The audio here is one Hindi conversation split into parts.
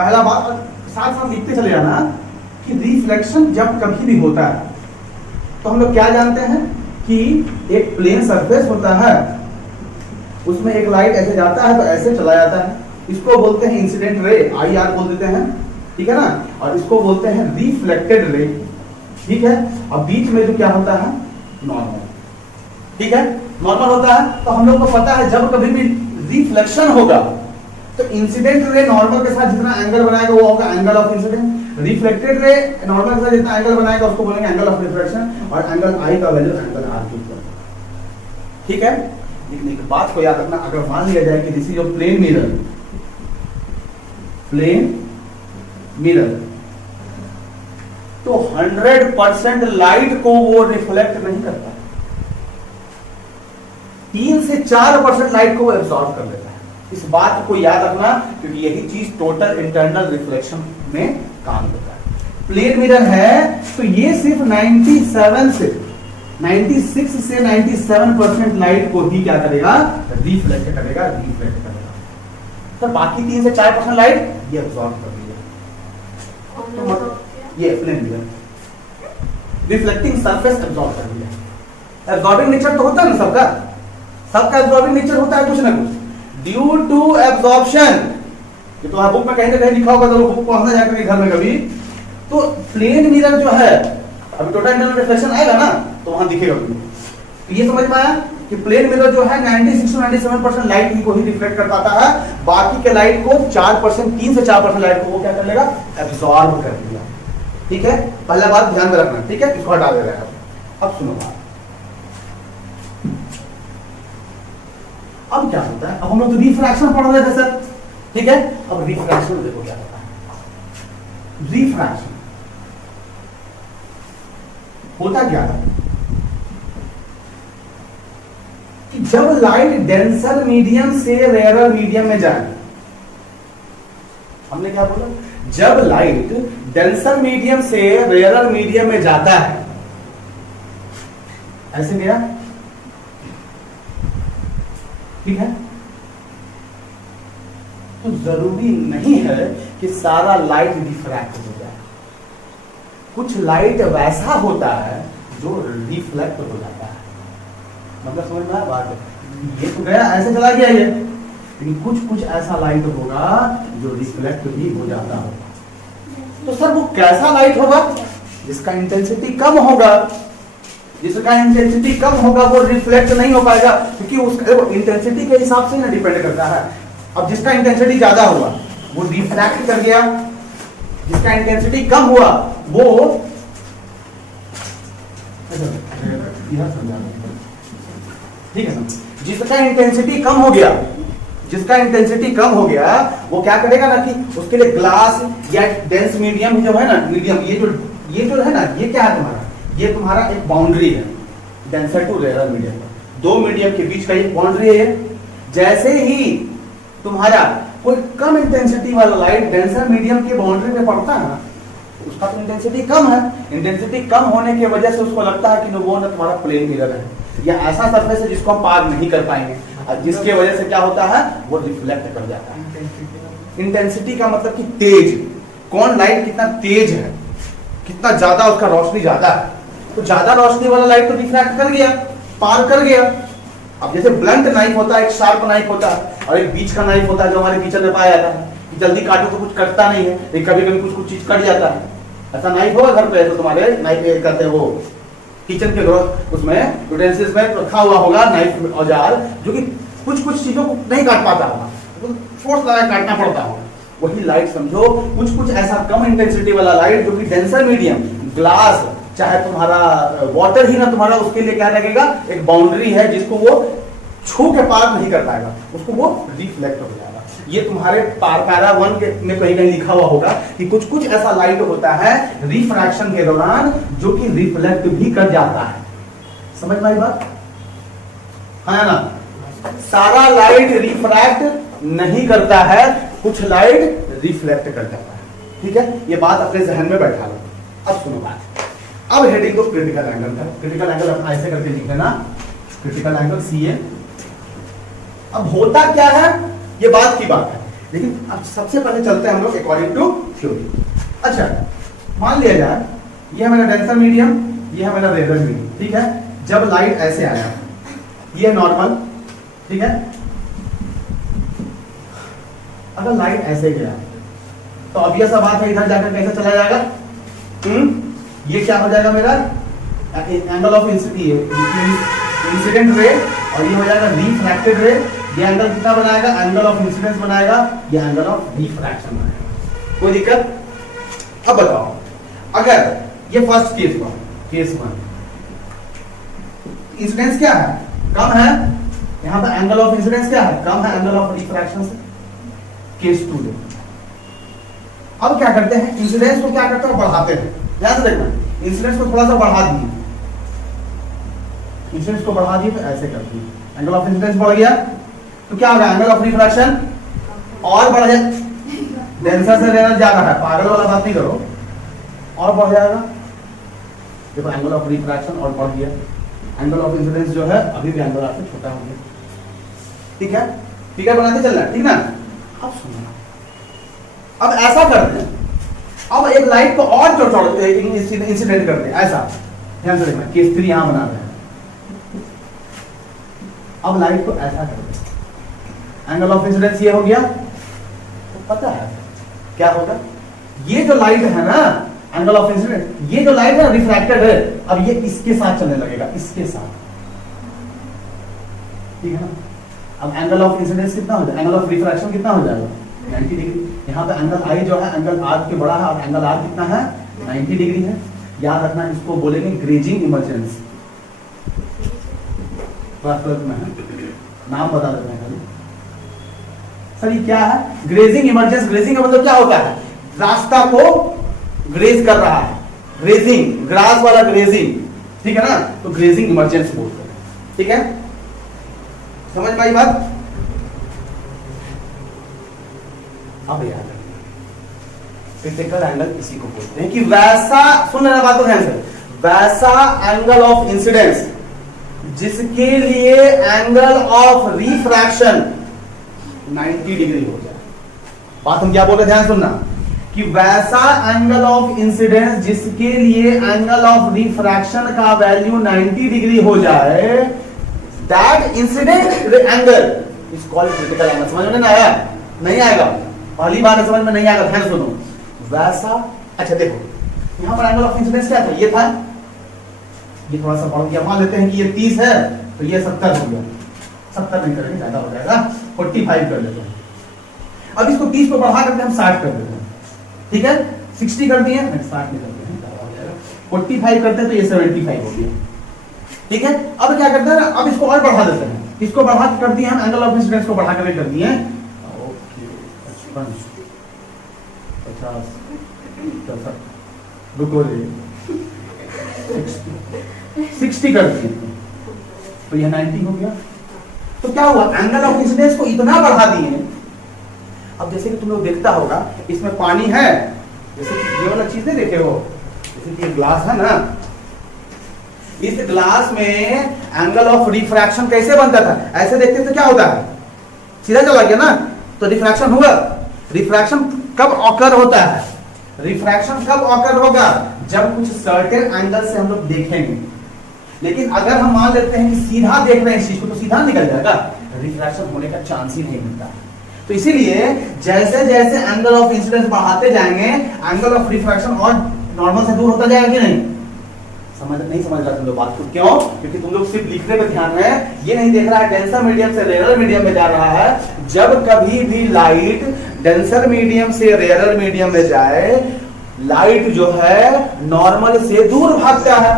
पहला बात साथ साथ लिखते चले जाना कि रिफ्लेक्शन जब कभी भी होता है तो हम लोग क्या जानते हैं कि एक प्लेन सरफेस होता है, उसमें एक लाइट ऐसे जाता है तो ऐसे चला जाता है, इसको बोलते हैं इंसिडेंट रे, IR बोल देते हैं, ठीक है ना, और इसको बोलते हैं रिफ्लेक्टेड रे, ठीक है। अब बीच में जो क्या होता है, नॉर्मल, ठीक है, नॉर्मल होता है। तो हम लोग को पता है जब कभी भी रिफ्लेक्शन होगा तो इंसिडेंट रे नॉर्मल के साथ जितना एंगल बनाएगा वो होगा angle of incident, reflected ray normal के साथ जितना एंगल बनाएगा उसको बोलेंगे एंगल ऑफ रिफ्लेक्शन, और एंगल I का वैल्यू एंगल R की इक्वल, ठीक है। लेकिन एक बात को याद रखना, अगर मान लिया जाए कि this is your plane mirror, plane mirror, तो 100% लाइट को वो रिफ्लेक्ट नहीं करता, 3 से 4% लाइट को वो एब्सॉर्ब कर लेता है। इस बात को याद रखना क्योंकि यही चीज टोटल इंटरनल रिफ्लेक्शन में काम करता है। प्लेन मिरर है तो ये सिर्फ 96 से 97% लाइट को ही क्या करेगा, रिफ्लेक्ट करेगा, रिफ्लेक्ट करेगा। तो बाकी 3 से 4% लाइट ये एब्सॉर्ब कर लिया, तो ये plane mirror reflecting surface absorb कर लिया। एब्सॉर्बिंग नेचर तो होता है ना सबका, सबका एब्सॉर्बिंग नेचर होता है कुछ ना कुछ, ड्यू टू एब्सॉर्प्शन। ये तो आप बुक में कहीं ना कहीं लिखा होगा, तो बुक पढ़ना जाकर के घर में कभी, तो प्लेन मिरर जो है, अभी टोटल इंटरनल रिफ्लेक्शन आएगा ना तो वहां दिखेगा। तो ये समझ में आया कि प्लेन मिरर जो है 96 से 97% लाइट ही को ही रिफ्लेक्ट कर पाता है, बाकी के लाइट को 4%, 3 से 4% लाइट को वो क्या कर लेगा, एब्सॉर्ब कर लेगा, ठीक है। पहला बात ध्यान में रखना, ठीक है, इसको हटा दे रहे हैं। अब सुनो बात, अब क्या होता है, अब हम लोग तो रिफ्रैक्शन पढ़ रहे थे सर, ठीक है। अब रिफ्रैक्शन देखो क्या होता है। रिफ्रैक्शन होता क्या है कि जब लाइट डेंसर मीडियम से रेयरर मीडियम में जाए, हमने क्या बोला, जब लाइट डेंसर मीडियम से रेयरर मीडियम में जाता है, ऐसे गया, ठीक है, तो जरूरी नहीं है कि सारा लाइट रिफ्रैक्ट हो जाए, कुछ लाइट वैसा होता है जो रिफ्लेक्ट हो जाता है। मतलब समझ में आया बात, ये तो गया ऐसे चला गया ये, लेकिन कुछ कुछ ऐसा लाइट होगा जो रिफ्लेक्ट भी हो जाता होगा। तो सर वो कैसा लाइट होगा, जिसका इंटेंसिटी कम होगा, जिसका इंटेंसिटी कम होगा वो रिफ्लेक्ट नहीं हो पाएगा, क्योंकि उसका इंटेंसिटी के हिसाब से ना डिपेंड करता है। अब जिसका इंटेंसिटी ज्यादा हुआ वो रिफ्लेक्ट कर गया, जिसका इंटेंसिटी कम हुआ वो ठीक है ना, जिसका इंटेंसिटी कम हो गया, जिसका इंटेंसिटी कम हो गया वो क्या करेगा ना कि उसके लिए ग्लास या डेंस मीडियम जो है ना, मीडियम ये जो है ना, ये क्या है तुम्हारा, ये तुम्हारा एक बाउंड्री है, डेंसर टू रेयर मीडियम, दो मीडियम के बीच का एक बाउंड्री है। जैसे ही तुम्हारा कोई कम इंटेंसिटी वाला लाइट डेंसर मीडियम के बाउंड्री में पड़ता है ना, उसका तो इंटेंसिटी कम है, इंटेंसिटी कम होने की वजह से उसको लगता है कि वो ना तुम्हारा प्लेन मिरर है या ऐसा सरफेस है जिसको हम पार नहीं कर पाएंगे, जिसके वजह से क्या होता है वो रिफ्लेक्ट कर जाता है। इंटेंसिटी का मतलब कि तेज, कौन लाइट कितना तेज है, कितना ज्यादा उसका रोशनी ज्यादा है, तो ज्यादा रोशनी वाला लाइट तो रिफ्रैक्ट कर गया, पार कर गया। अब जैसे ब्लंट नाइफ होता है, एक शार्प नाइफ होता है और एक बीच का नाइफ होता है जो हमारे किचन में पाया जाता है, कि जल्दी काटो तो कुछ कटता नहीं है, लेकिन कभी कभी कुछ कुछ चीज कट जाता है। ऐसा नाइफ होगा घर पे, तो तुम्हारे नाइफ करते हैं वो किचन के उसमें यूटेंसिल्स में रखा हुआ होगा नाइफ औजार, जो कि कुछ कुछ चीजों को नहीं काट पाता होगा, तो फोर्स लगा काटना पड़ता होगा। वही लाइट समझो, कुछ कुछ ऐसा कम इंटेंसिटी वाला लाइट जो कि डेंसर मीडियम, ग्लास चाहे तुम्हारा वाटर ही ना तुम्हारा, उसके लिए क्या लगेगा, एक बाउंड्री है जिसको वो छू के पार नहीं कर पाएगा, उसको वो रिफ्लेक्ट हो जाएगा। ये तुम्हारे पैरा 1 में कहीं कहीं लिखा हुआ होगा कि कुछ कुछ ऐसा लाइट होता है रिफ्रैक्शन के दौरान जो कि रिफ्लेक्ट भी कर जाता है। समझ में आई बात? है ना? सारा लाइट रिफ्रैक्ट नहीं करता है, कुछ लाइट रिफ्लेक्ट कर जाता है। ठीक है, ये बात अपने जहन में बैठा लो। अब सुनो बात, अब हेडिंग को क्रिटिकल एंगल का, क्रिटिकल एंगल अपना ऐसे करके लिख लेना, क्रिटिकल एंगल CA। अब होता क्या है, ये बात की बात है लेकिन अब सबसे पहले चलते हैं हम लोग अकॉर्डिंग टू थ्योरी। अच्छा, मान लिया जाए ये है मेरा डेंसर मीडियम, ये है मेरा रेयर मीडियम, ठीक है। जब लाइट ऐसे आया, ये नॉर्मल, ठीक है। अगर लाइट ऐसे गया तो ऑब्वियस सा बात है इधर जाकर कैसे चला जाएगा, ये क्या हो जाएगा मेरा एंगल ऑफ इंसिडेंट रे, और ये हो जाएगा रिफ्रैक्टेड रे। ये एंगल कितना बनाएगा, एंगल ऑफ इंसिडेंस बनाएगा, ये एंगल ऑफ रिफ्रैक्शन बनाएगा। कोई दिक्कत? अब बताओ, अगर ये फर्स्ट केस हुआ, केस 1, इंसिडेंस क्या है, कम है, यहां पर एंगल ऑफ इंसिडेंस क्या है, कम है एंगल ऑफ रिफ्रैक्शन से। केस 2 देखो, अब क्या करते हैं, इंसिडेंस को क्या करते हैं, बढ़ाते हैं। ध्यान से देखना, इंसिडेंस को थोड़ा सा बढ़ा दिए, इंसिडेंस को बढ़ा दिए तो ऐसे करते हैं, एंगल ऑफ इंसिडेंस बढ़ गया तो क्या होगा, एंगल ऑफ रिफ्रैक्शन और बढ़ जाए, डेंसर से रेयर जा रहा है, पागल वाला बात नहीं करो, और बढ़ जाएगा। देखो एंगल ऑफ रिफ्रैक्शन और बढ़ गया, एंगल ऑफ इंसिडेंस जो है अभी भी एंगल आपसे छोटा हो गया, ठीक है। ठीक है, बनाते चलना, ठीक ना। अब सुनो, अब ऐसा करते हैं, अब एक लाइट को और इंसिडेंट करते हैं, ऐसा ध्यान से देखना, केस 3 यहां बना रहे हैं। अब लाइट को ऐसा करते हैं, एंगल ऑफ इंसिडेंस ये हो गया, तो पता है क्या होगा, ये जो लाइट है ना, एंगल ऑफ इंसिडेंस, ये जो लाइट है रिफ्रैक्टेड है, अब ये इसके साथ चलने लगेगा, इसके साथ, ठीक है ना। अब एंगल ऑफ इंसिडेंस कितना हो जाएगा, एंगल ऑफ रिफ्रैक्शन कितना हो जाएगा, 90 डिग्री। यहाँ पे एंगल आई जो है, एंगल आर के बड़ा है, और एंगल आर कितना है, 90 डिग्री है। याद रखना, इसको बोलेंगे ग्रेजिंग इमर्जेंस, नाम बता देते हैं सर, ये क्या है, ग्रेजिंग इमर्जेंस। ग्रेजिंग का मतलब क्या होता है, रास्ता को ग्रेज कर रहा है, ग्रेजिंग, ग्रास वाला ग्रेजिंग, ठीक है ना, तो ग्रेजिंग इमर्जेंस बोलते हैं, ठीक है। समझ में आई बात? अब याद रखिए, क्रिटिकल एंगल इसी को बोलते हैं कि वैसा, सुन लेना बात को ध्यान से, वैसा एंगल ऑफ इंसिडेंस जिसके लिए एंगल ऑफ रिफ्रैक्शन 90 डिग्री हो जाए। बात हम क्या बोल रहे, ध्यान सुनना, कि वैसा एंगल ऑफ इंसिडेंस जिसके लिए एंगल ऑफ रिफ्रैक्शन का वैल्यू 90 डिग्री हो जाए, that incident angle is called critical angle. समझ में नहीं आया? नहीं आएगा, पहली बार समझ में नहीं आएगा, ध्यान सुनो। वैसा, अच्छा देखो यहां पर एंगल ऑफ इंसिडेंस क्या था, ये था, ये थोड़ा सा बढ़ गया, मान लेते हैं कि ये 30 है तो ये 70 हो गया, 70 नहीं करेंगे, ज्यादा हो जाएगा, 45 कर लेते हैं। अब इसको 30 को बढ़ा करके हम 60 कर देते हैं, ठीक है। 60 कर दिए, 60 नहीं करते हैं, ज्यादा हो जाएगा, 45 करते हैं तो ये 75 हो गया, ठीक है। अब क्या करते हैं, अब इसको और बढ़ा देते हैं, इसको बढ़ा कर दिए हम, एंगल ऑफ इंसिडेंस को बढ़ा करके कर दिए, ओके 55 50 रुको रे 60 कर दिए तो ये 90 हो गया। तो क्या हुआ, एंगल ऑफ इंसिडेंस को इतना बढ़ा दिए। अब जैसे कि तुम लोग देखता होगा, इसमें पानी है, जैसे कि ये वाला चीज नहीं देखे हो, जैसे कि ये ग्लास है ना, इस ग्लास में एंगल ऑफ रिफ्रैक्शन कैसे बनता था, ऐसे देखते तो क्या होता है, सीधा चला गया ना, तो रिफ्रैक्शन हुआ। रिफ्रैक्शन कब ऑकर होता है, रिफ्रैक्शन कब ऑकर होगा, जब कुछ सर्टेन एंगल से हम लोग देखेंगे। लेकिन अगर हम मान लेते हैं कि सीधा देख रहे हैं इस चीज को, तो सीधा निकल जाएगा, रिफ्रैक्शन होने का चांस ही नहीं मिलता। तो इसीलिए जैसे जैसे एंगल ऑफ इंसिडेंस बढ़ाते जाएंगे, एंगल ऑफ रिफ्रैक्शन और नॉर्मल से दूर होता जाएगा कि नहीं? नहीं समझ रहा तुम लोग बात को, क्यों? क्योंकि तुम लोग सिर्फ लिखने पे ध्यान है, ये नहीं देख रहा है डेंसर मीडियम से रेयरर मीडियम में जा रहा है। जब कभी भी लाइट डेंसर मीडियम से रेयरर मीडियम में जाए, लाइट जो है नॉर्मल से दूर भागता है,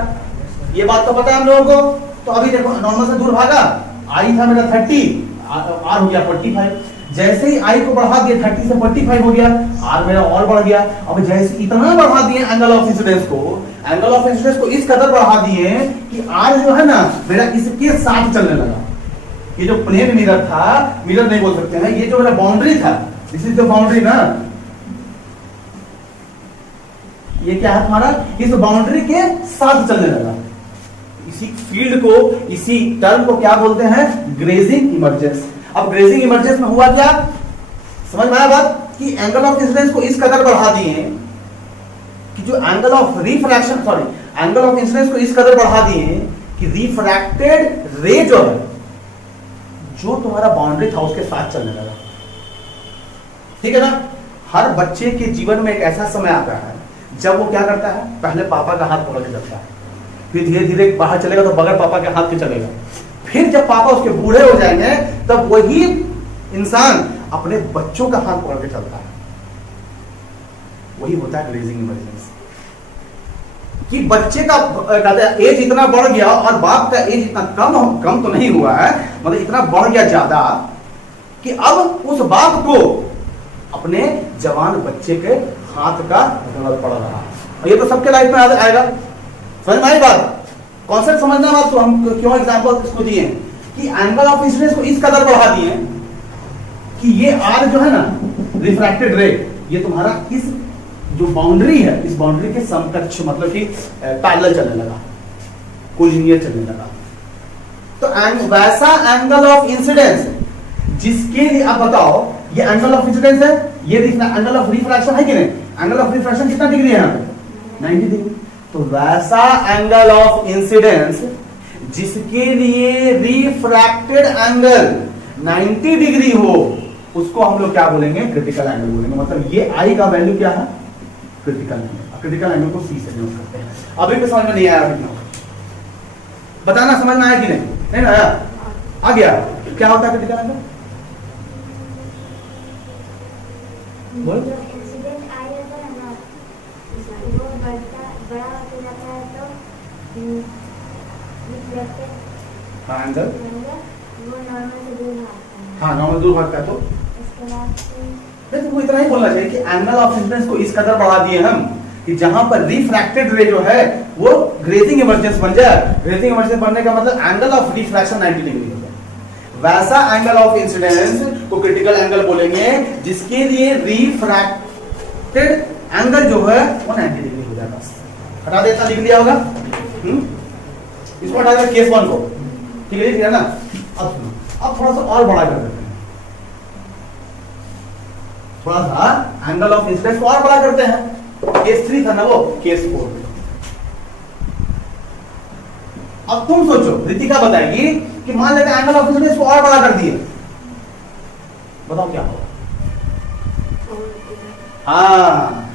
ये बात तो पता है हम लोगों को। तो अभी देखो नॉर्मल से दूर भागा, आई था मेरा 30, आर हो गया 45, जैसे ही आई को बढ़ा दिया 30 से 45 हो गया, आर मेरा और बढ़ गया। अब जैसे इतना बढ़ा दिए एंगल ऑफ इंसिडेंस को, एंगल ऑफ इंसिडेंस को इस कदर बढ़ा दिए कि आर जो है ना मेरा इसके साथ चलने लगा। ये जो प्लेन मिरर था, मिरर नहीं बोल सकते हैं, ये जो मेरा बाउंड्री था, दिस इज द बाउंड्री ना, ये क्या है तुम्हारा, इस बाउंड्री के साथ चलने लगा। इसी फील्ड को, इसी टर्म को क्या बोलते हैं, ग्रेजिंग इमर्जेंस। अब ग्रेजिंग इमर्जेंस में हुआ क्या, समझ में आया बात कि एंगल ऑफ इंसिडेंस को इस कदर बढ़ा दिए कि जो angle of refraction, sorry, angle of incidence को इस कदर बढ़ा दिए कि रिफ्रैक्टेड रे जो है, जो तुम्हारा बाउंड्री था उसके साथ चलने लगा। ठीक है ना। हर बच्चे के जीवन में एक ऐसा समय आता है जब वो क्या करता है, पहले पापा का हाथ पकड़ के चलता है, फिर धीरे धीरे बाहर चलेगा तो बगैर पापा के हाथ के चलेगा, फिर जब पापा उसके बूढ़े हो जाएंगे तब वही इंसान अपने बच्चों का हाथ पकड़ के चलता है। वही होता है ग्रेजिंग इमर्जेंस, कि बच्चे का एज इतना बढ़ गया और बाप का एज इतना कम तो नहीं हुआ है, मतलब इतना बढ़ गया ज्यादा कि अब उस बाप को अपने जवान बच्चे के हाथ का जरूरत पड़ रहा है। और ये तो सबके लाइफ में आएगा। समझ में आई बात? कॉन्सेप्ट समझना बात। तो हम क्यों एग्जांपल इसको दिए कि एंगल ऑफ इंसिडेंस को इस कदर बढ़ा दिए कि ये आर जो है ना, रिफ्रैक्टेड रे, ये तुम्हारा इस जो बाउंड्री है, इस बाउंड्री के समकक्ष, मतलब कि पैरेलल चलने लगा, कोलिनियर चलने लगा। तो वैसा एंगल ऑफ इंसिडेंस जिसके लिए आप बताओ, ये एंगल ऑफ इंसिडेंस है, ये एंगल ऑफ रिफ्रैक्शन है कि नहीं? एंगल ऑफ रिफ्रैक्शन कितना डिग्री है यहाँ पे? 90 डिग्री। तो वैसा एंगल ऑफ इंसिडेंस जिसके लिए रिफ्रैक्टेड एंगल 90 डिग्री हो, उसको हम लोग क्या बोलेंगे? क्रिटिकल एंगल बोलेंगे। मतलब ये आई का वैल्यू क्या है? Critical angle. क्रिटिकल एंगल को सी से डिनोट करते हैं। अभी भी समझ में नहीं आया? कितना बताना, समझ में आया कि नहीं आया? आ गया। क्या होता है क्रिटिकल एंगल? बोल। इंसिडेंट आ जाता है ना, वो बड़ा होते जाता है तो रिफ्लेक्टेड एंगल वो नॉर्मल से दूर भागता है। हाँ, नॉर्मल दूर भागता है। तो इसके बाद नहीं, तुमको इतना ही बोलना चाहिए कि एंगल ऑफ इंसिडेंस को इस कदर बढ़ा दिए हम कि जहां पर रिफ्रैक्टेड रे जो है वो ग्रेजिंग इमर्जेंस बन जाए। ग्रेजिंग इमर्जेंस बनने का मतलब एंगल ऑफ रिफ्रैक्शन 90 डिग्री हो जाए। वैसा एंगल ऑफ इंसिडेंस को क्रिटिकल एंगल बोलेंगे जिसके लिए रिफ्रैक्टेड एंगल जो है वो 90 डिग्री हो जाएगा। हटा देता, लिख लिया होगा। इसको हटा दें केस 1 को। ठीक है ना? अब थोड़ा सा और बड़ा कर देते हैं, थोड़ा सा एंगल ऑफ इंसिडेंस को और बड़ा करते हैं। केस 3 था ना वो, केस 4। अब तुम सोचो, रितिका बताएगी कि मान लेते हैं एंगल ऑफ इंसिडेंस को और बड़ा कर दिए, बताओ क्या होगा? हाँ,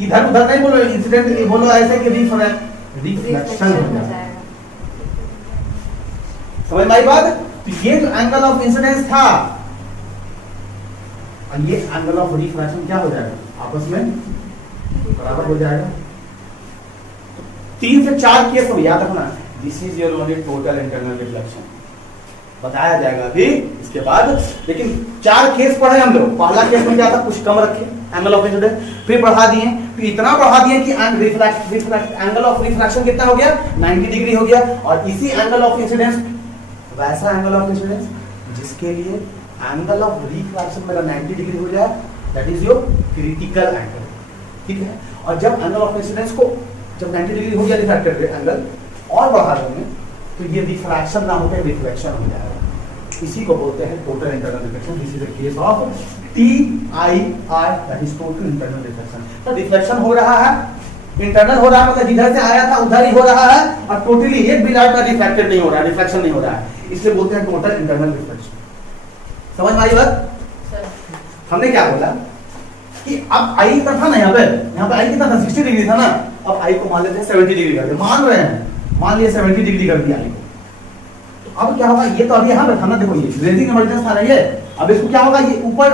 इधर उधर नहीं बोलो, इंसिडेंट बोलो ऐसे कि रिफ्लेक्शन हो जाएगा। समझ में आई बात? तो ये जो एंगल ऑफ इंसिडेंस था और ये एंगल ऑफ रिफ्रैक्शन क्या हो जाएगा? आपस में बराबर हो जाएगा। 3 से 4 केस हो, याद रखना। This is your only total internal reflection, बताया जाएगा अभी इसके बाद। लेकिन 4 केस पढ़े हम लोग। पहला केस में क्या था? कुछ कम रखे एंगल ऑफ इंसिडेंस, फिर बढ़ा दिए, फिर इतना बढ़ा दिए कि एंगल ऑफ रिफ्रैक्शन कितना हो गया? 90 डिग्री हो गया। और इसी एंगल ऑफ इंसिडेंस, वैसा एंगल ऑफ इंसिडेंस जिसके लिए एंगल ऑफ रिफ्रैक्शन मेरा 90 डिग्री हो जाए, that is your critical angle. ठीक है? और जब एंगल ऑफ इंसिडेंस को जब 90 डिग्री हो गया रिफ्रैक्टेड एंगल और बढ़ा देंगे तो ये रिफ्रैक्शन ना होकर रिफ्लेक्शन हो जाएगा। इसी को बोलते हैं total internal reflection. This is the case of TIR, that is total internal reflection. तो रिफ्लेक्शन हो रहा है, इंटरनल हो रहा है, मतलब जिधर से आया था उधर ही हो रहा है, और टोटली एक भी लाइट का रिफ्लेक्टेड नहीं हो रहा है, रिफ्लेक्शन नहीं हो रहा है। इसलिए बोलते हैं टोटल इंटरनल रिफ्लेक्शन। समझ में आई बात? हमने क्या बोला कि अब आई का था ना, यहाँ पे आई कितना था? 60 डिग्री था ना। अब आई को मान लेते हैं 70 डिग्री कर दिया, मान रहे हैं, मान लिया 70 डिग्री कर दिया आई को। तो अब क्या होगा? ये तो अभी यहाँ पे था ना, देखो ये ग्रेजिंग इमर्जेंस था ना ये। अब इसको क्या होगा? ये ऊपर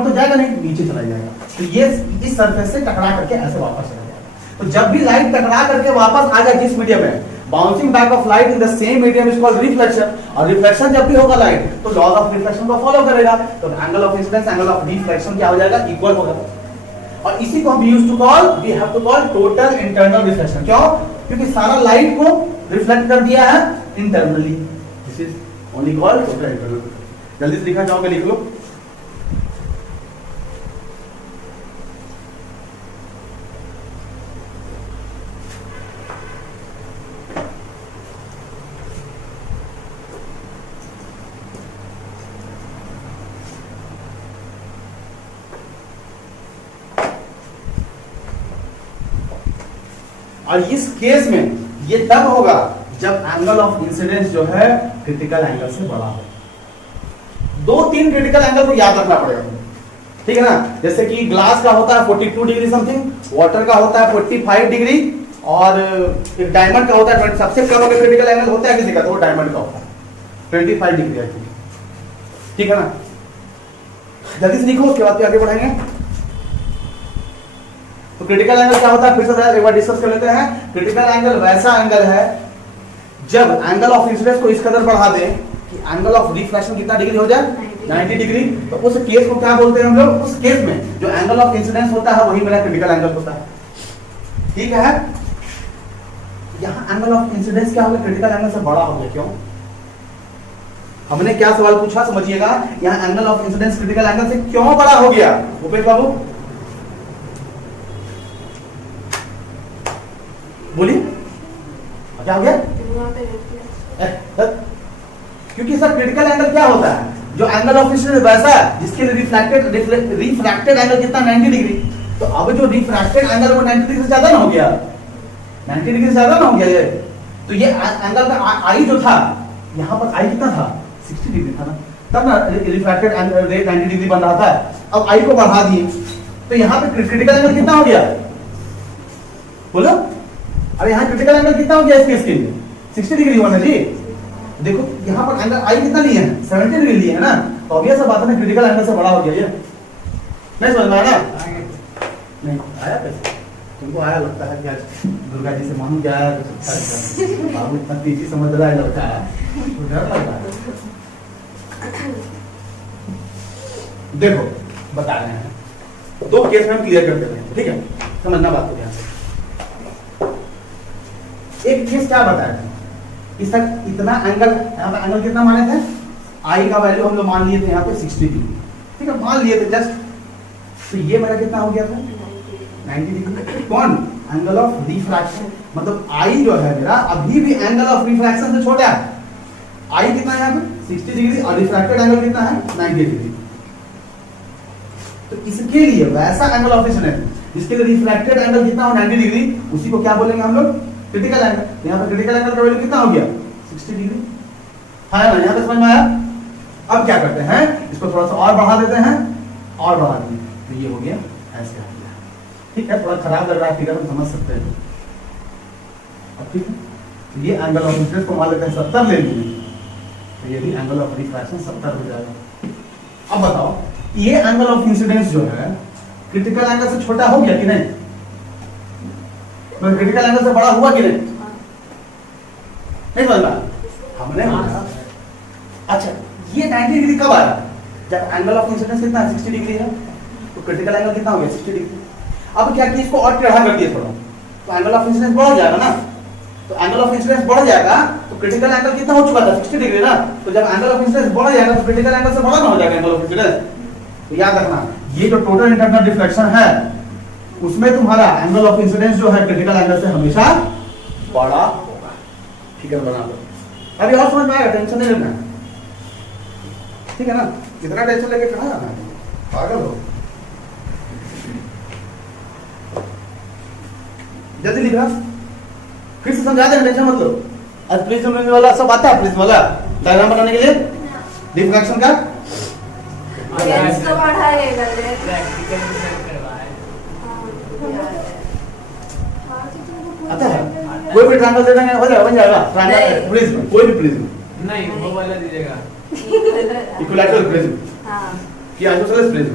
तो जाएगा नहीं, नीचे चला जाएगा। तो ये इस सरफेस से टकरा करके ऐसे वापस चला जाएगा। तो जब भी लाइट टकरा करके वापस आ जाए जिस मीडियम में, bouncing back of light in the same medium is called reflection. और रिफ्लेक्शन जब भी होगा लाइट, तो लॉज ऑफ रिफ्लेक्शन को फॉलो करेगा। तो angle of incidence, angle of reflection क्या हो जाएगा? इक्वल होगा। और इसी को हम used to call, we have to call total internal reflection. क्यों? क्योंकि सारा लाइट को रिफ्लेक्ट कर दिया है internally. This is only called total internal reflection. जल्दी से लिखना चाहोगे लिख लो। और इस केस में ये तब होगा जब एंगल ऑफ इंसिडेंस जो है क्रिटिकल एंगल से बड़ा हो। 2-3 क्रिटिकल एंगल को याद रखना पड़ेगा, ठीक है ना। जैसे कि ग्लास का होता है 42 डिग्री समथिंग, वाटर का होता है 45 डिग्री, और एक डायमंड का होता है 20। सबसे कम अगर क्रिटिकल एंगल होता है किसी का तो वो डायमंड का होता है 25 डिग्री, ठीक है ना। जल्दी से लिखो, उसके बाद आगे बढ़ेंगे। तो क्रिटिकल एंगल क्या होता है, फिर से एक बार डिस्कस कर लेते हैं। क्रिटिकल एंगल वैसा एंगल है जब एंगल ऑफ इंसिडेंस को इस कदर बढ़ा दें कि एंगल ऑफ रिफ्रैक्शन कितना डिग्री हो जाए, 90 डिग्री। तो उस केस को क्या बोलते हैं हम लोग, उस केस में जो एंगल ऑफ इंसिडेंस होता है वही मेरा क्रिटिकल एंगल होता है, ठीक है। यहाँ एंगल ऑफ इंसिडेंस क्या होगा, क्रिटिकल एंगल से बड़ा हो गया। क्यों? हमने क्या सवाल पूछा समझिएगा, यहाँ angle of incidence critical angle से क्यों बड़ा हो गया भूपेश बाबू, बोलिए क्या हो गया? क्योंकि सर क्रिटिकल एंगल क्या होता है, जो एंगल ऑफ इंसिडेंस वैसा है जिसके लिए रिफ्रैक्टेड एंगल कितना 90 डिग्री। तो अब जो रिफ्रैक्टेड एंगल वो 90 डिग्री से ज्यादा ना हो गया, 90 डिग्री से ज्यादा ना हो गया ये। तो ये एंगल का आई जो था, यहाँ पर आई कितना था, 60 डिग्री था ना, तब ना रिफ्रैक्टेड एंगल 90 डिग्री बन रहा था। अब आई को बढ़ा दिए तो यहाँ पे क्रिटिकल एंगल कितना हो गया, बोलो। अब यहाँ क्रिटिकल एंगल कितना हो गया इस केस के लिए, 60 डिग्री हुआ ना जी। देखो यहाँ पर एंगल आई कितना लिए हैं, 70 डिग्री लिए है ना। तो ऑब्वियस बात है, क्रिटिकल एंगल से बड़ा हो गया ये। नहीं समझ में आया ना? नहीं आया कैसे? तुमको आया लगता है कि आज दुर्गा जी से मालूम क्या आया, बाबू इतना तेजी समझ रहा है लगता है, तो डर लग रहा है। देखो बता रहे हैं, 2 केस में हम क्लियर कर देते हैं, ठीक है, समझना बात को ध्यान से। एक केस क्या बताया था, इस तक इतना एंगल, यहाँ पे एंगल कितना माने थे, आई का वैल्यू हम लोग मान लिए थे यहाँ पे 60 डिग्री, ठीक है, मान लिए थे जस्ट। तो ये मेरा कितना हो गया था 90 डिग्री। कौन? एंगल ऑफ रिफ्रैक्शन, मतलब आई जो है मेरा अभी भी एंगल ऑफ रिफ्रैक्शन से छोटा है। आई कितना है यहाँ पे 60 डिग्री और रिफ्रैक्टेड एंगल कितना है 90 डिग्री। तो इसके लिए वैसा एंगल ऑफ इंसिडेंस जिसके लिए रिफ्रैक्टेड एंगल कितना हो 90 डिग्री, उसी को क्या बोलेंगे हम लोग, क्रिटिकल एंगल। यहाँ पे क्रिटिकल एंगल का वैल्यू कितना हो गया 60 डिग्री, है ना। यहाँ पे समझ में आया? अब क्या करते हैं, इसको थोड़ा सा और बढ़ा देते हैं, और बढ़ा देंगे तो ये हो गया ऐसे, ठीक है। थोड़ा खराब लग रहा है फिगर, हम समझ सकते हैं। अब ठीक है, तो ये एंगल ऑफ इंसिडेंस को मान लेते हैं 70 ले लिए, तो ये भी एंगल ऑफ रिफ्रैक्शन 70 हो जाएगा। अब बताओ ये एंगल ऑफ इंसिडेंस जो है क्रिटिकल एंगल से छोटा हो गया कि नहीं, क्रिटिकल एंगल से बड़ा हुआ कि नहीं, नहीं समझ में? हमने अच्छा ये 90 डिग्री कब आया, जब एंगल ऑफ इंसिडेंस कितना 60 डिग्री है, तो क्रिटिकल एंगल कितना हो गया 60 डिग्री। अब क्या किया, इसको और टेढ़ा कर दिया थोड़ा, तो एंगल ऑफ इंसिडेंस बढ़ जाएगा ना। तो एंगल ऑफ इंसिडेंस बढ़ जाएगा तो क्रिटिकल एंगल कितना हो चुका था 60 डिग्री ना। तो जब एंगल ऑफ इंसिडेंस बढ़ जाएगा तो क्रिटिकल एंगल से बड़ा ना हो जाएगा एंगल ऑफ इंसिडेंस। तो याद रखना ये जो टोटल इंटरनल डिफ्लेक्शन है उसमें तुम्हारा एंगल ऑफ इंसिडेंस जो है क्रिटिकल एंगल से हमेशा बड़ा होगा, फिगर बना लो। अभी और समझ में आएगा, टेंशन नहीं लेना, ठीक है ना। कितना टेंशन लेके कहाँ जाना है, पागल हो। जल्दी लिखा, फिर से समझा देना, टेंशन मत लो। आज प्रिज्म वाला सब आता है, प्रिज्म वाला डायग्राम बनाने के लिए डिफ्रैक्शन का इसको बढ़ाएगा आता है। कोई भी ट्रायंगल दे देंगे हो जाएगा, बन जाएगा ट्रायंगल प्रिज्म, कोई भी प्रिज्म नहीं वो वाला दीजिएगा, इक्विलैटरल प्रिज्म हाँ कि आइसोसेलेस प्रिज्म,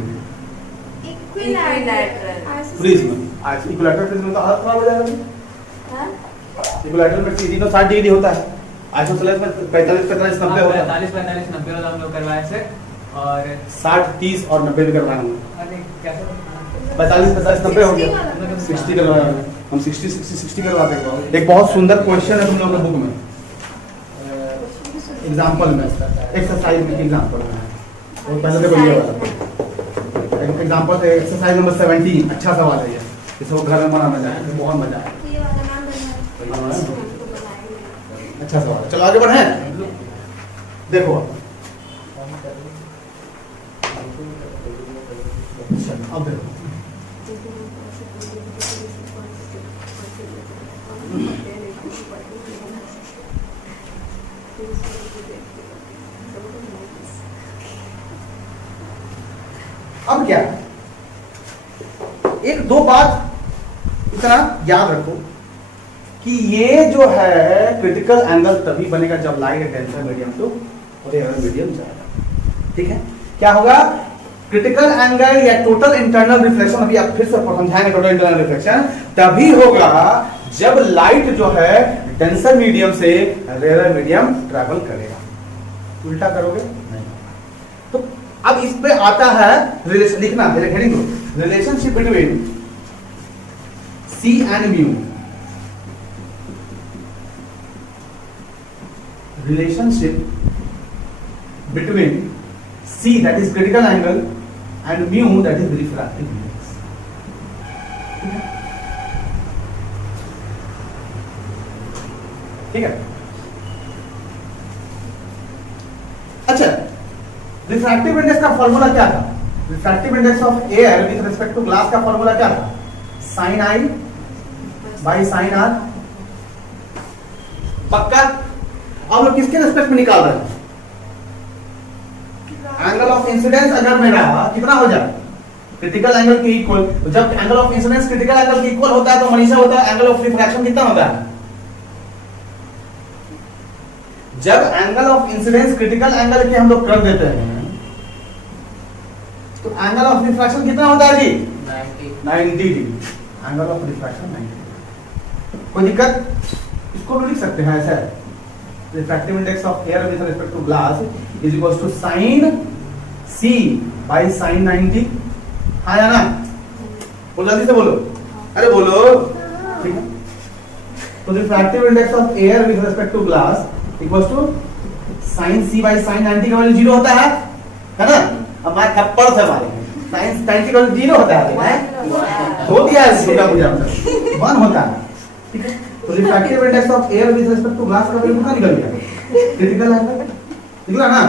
प्रिज्म आज इक्विलैटरल प्रिज्म तो हाथ खराब हो जाएगा। हाँ इक्विलैटरल में सीधी तो 60 डिग्री होता है, आइसोसेलेस में 45 45 90 होता है। 45 45 90 वाला हम लोग करवाए से, और 60 30 और 90 भी करवाए हम। अरे कैसे 45 50 90 हो गया, 60 करवाए हम, 60 60 60 करवाते हैं। एक बहुत सुंदर क्वेश्चन है तुम लोगों के बुक में, एग्जांपल में, एक्सरसाइज में एग्जांपल में, वो पहले देखो ये वाला एग्जांपल एक्सरसाइज नंबर 17, अच्छा सवाल है ये, इसको घर में बनाना जाए, बहुत मजा आए। ये वाला नाम अच्छा सवाल, चलो आगे बढ़े। देखो अब देखो अब क्या, एक दो बात इतना याद रखो कि ये जो है क्रिटिकल एंगल तभी बनेगा जब light denser medium to rare medium जाएगा। ठीक है, क्या होगा, क्रिटिकल एंगल या टोटल इंटरनल रिफ्लेक्शन, अभी आप फिर से समझाएंगे टोटल इंटरनल रिफ्लेक्शन तभी होगा जब लाइट जो है डेंसर मीडियम से रेयर मीडियम ट्रैवल करेगा। उल्टा करोगे नहीं। तो अब इस पे आता है रिलेशन, लिखना हेडिंग को, relationship between C and mu, relationship between C, that is critical angle, and mu, that is refractive index. ठीक है, अच्छा, रिफ्रैक्टिव इंडेक्स का फॉर्मूला क्या था? Refractive index of air with respect to glass का फॉर्मूला क्या था? Sine i by sine r. पक्का? अब लोग किसके रिस्पेक्ट में निकाल रहे हैं? एंगल ऑफ इंसिडेंस अगर मेरा कितना हो जाए, क्रिटिकल एंगल के इक्वल, तो जब angle of incidence critical angle के इक्वल होता है तो मनीषा होता है एंगल ऑफ रिफ्रैक्शन कितना होता है? जब angle of incidence critical angle के हम लोग कर देते हैं तो एंगल ऑफ रिफ्रैक्शन कितना होता है जी? 90 degree. Angle of refraction 90 degree. कोई दिक्कत? इसको भी लिख सकते हैं ऐसा, refractive index of air with respect to glass is equals to sin C by sin 90। हाँ या ना? बोलो जल्दी से बोलो, अरे बोलो। ठीक है, तो refractive index of air with respect to glass equals to sin C by sin 90 का वैल्यू 0 होता है ना? हमारे थप्पड़ से मारे sin 90 का वैल्यू 0 होता है, हो दिया है छोटा मुझे 1 होता है। ठीक है, तो refractive index of air with respect to glass का वैल्यू कितना निकल गया? क्रिटिकल एंगल निकला ना?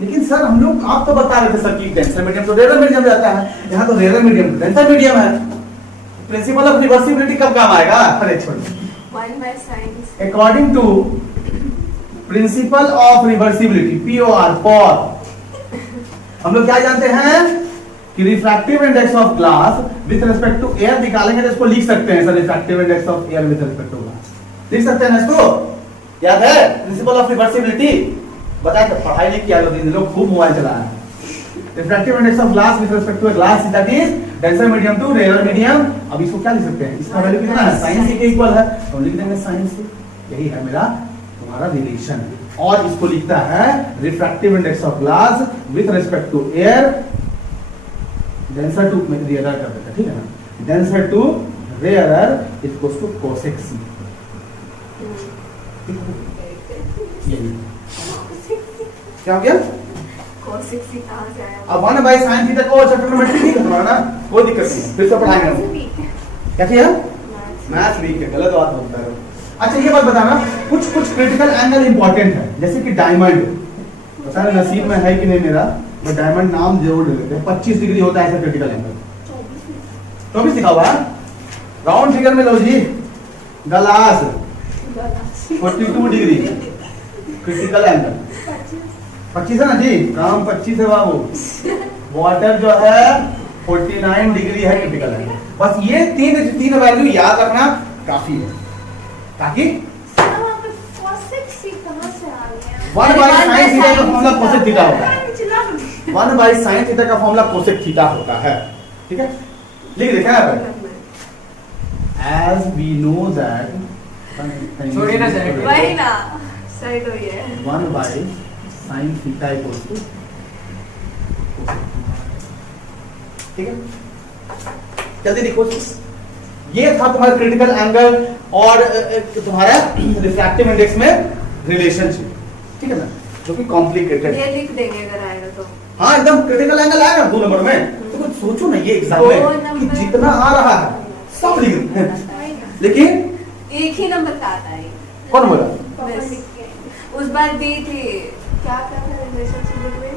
लेकिन सर हम लोग, आप तो बता रहे थे सर कि डेंसर मीडियम तो रेयर मीडियम जाता है, यहाँ तो रेयर मीडियम डेंसर मीडियम है, प्रिंसिपल ऑफ रिवर्सिबिलिटी कब काम आएगा? अरे छोड़िए, according to principle of reversibility POR पर हम लोग क्या जानते हैं कि refractive index of glass with respect to air निकालेंगे तो इसको लिख सकते हैं sir, refractive index of air with respect to glass लिख सकते हैं ना इसको? याद है प्रिंसिपल ऑफ रिवर्सिबिलिटी? बताया तो पढ़ाई नहीं किया लोग खूब मोबाइल चला रहे हैं। Refractive index of glass with respect to glass that is denser medium to rare medium. अब इसको क्या लिख सकते हैं? इसका वैल्यू कितना है? sin c के इक्वल है, तो लिख देंगे sin c। यही है मेरा तुम्हारा रिलेशन। और इसको लिखता है refractive index of glass with respect to air denser to में रेयर कर देता है, ठीक है ना? Denser to rare equals to cosec c। क्या हो गया? cosec c कहां से आया? अब 1 by sin थीटा को चैप्टर में ठीक है तुम्हारा ना, कोई दिक्कत नहीं, फिर से पढ़ाएंगे। क्या किया? मैथ्स वीक है, गलत बात बोलता है। अच्छा ये बात बताना, कुछ कुछ क्रिटिकल एंगल इंपॉर्टेंट है, जैसे कि डायमंड, पता नहीं नसीब में है कि नहीं मेरा, मैं डायमंड नाम जरूर ले लेते हैं। 25 डिग्री होता है ऐसा क्रिटिकल एंगल, 24 लिखा हुआ है, राउंड फिगर में लो जी, गलास 42 डिग्री क्रिटिकल एंगल। 25 है ना जी, काम 25 है बाबू। वाटर जो है 49 डिग्री है क्रिटिकल एंगल। बस ये तीन वैल्यू याद रखना काफी है, ताकि 1 by sin थीटा का फॉर्मूला cosec थीटा होता है। 1 by sin थीटा का फॉर्मूला cosec थीटा होता है, ठीक है? लिख देखा है as we know that छोड़िए ना सर, वही ना सही तो ये 1 by sin theta equals to, ठीक है? जल्दी लिखो। ये था तुम्हारा क्रिटिकल एंगल और तुम्हारा रिफ्रैक्टिव इंडेक्स में रिलेशनशिप, ठीक है ना? जो कि कॉम्प्लिकेटेड ये लिख देंगे अगर आएगा तो। हाँ एकदम क्रिटिकल एंगल आएगा 2 नंबर में, तो कुछ सोचो ना ये एग्जाम में कि जितना आ रहा है सब लिख, लेकिन एक ही नंबर का आता है। कौन बोला? उस बार दी थी क्या था रिलेशनशिप बिटवीन,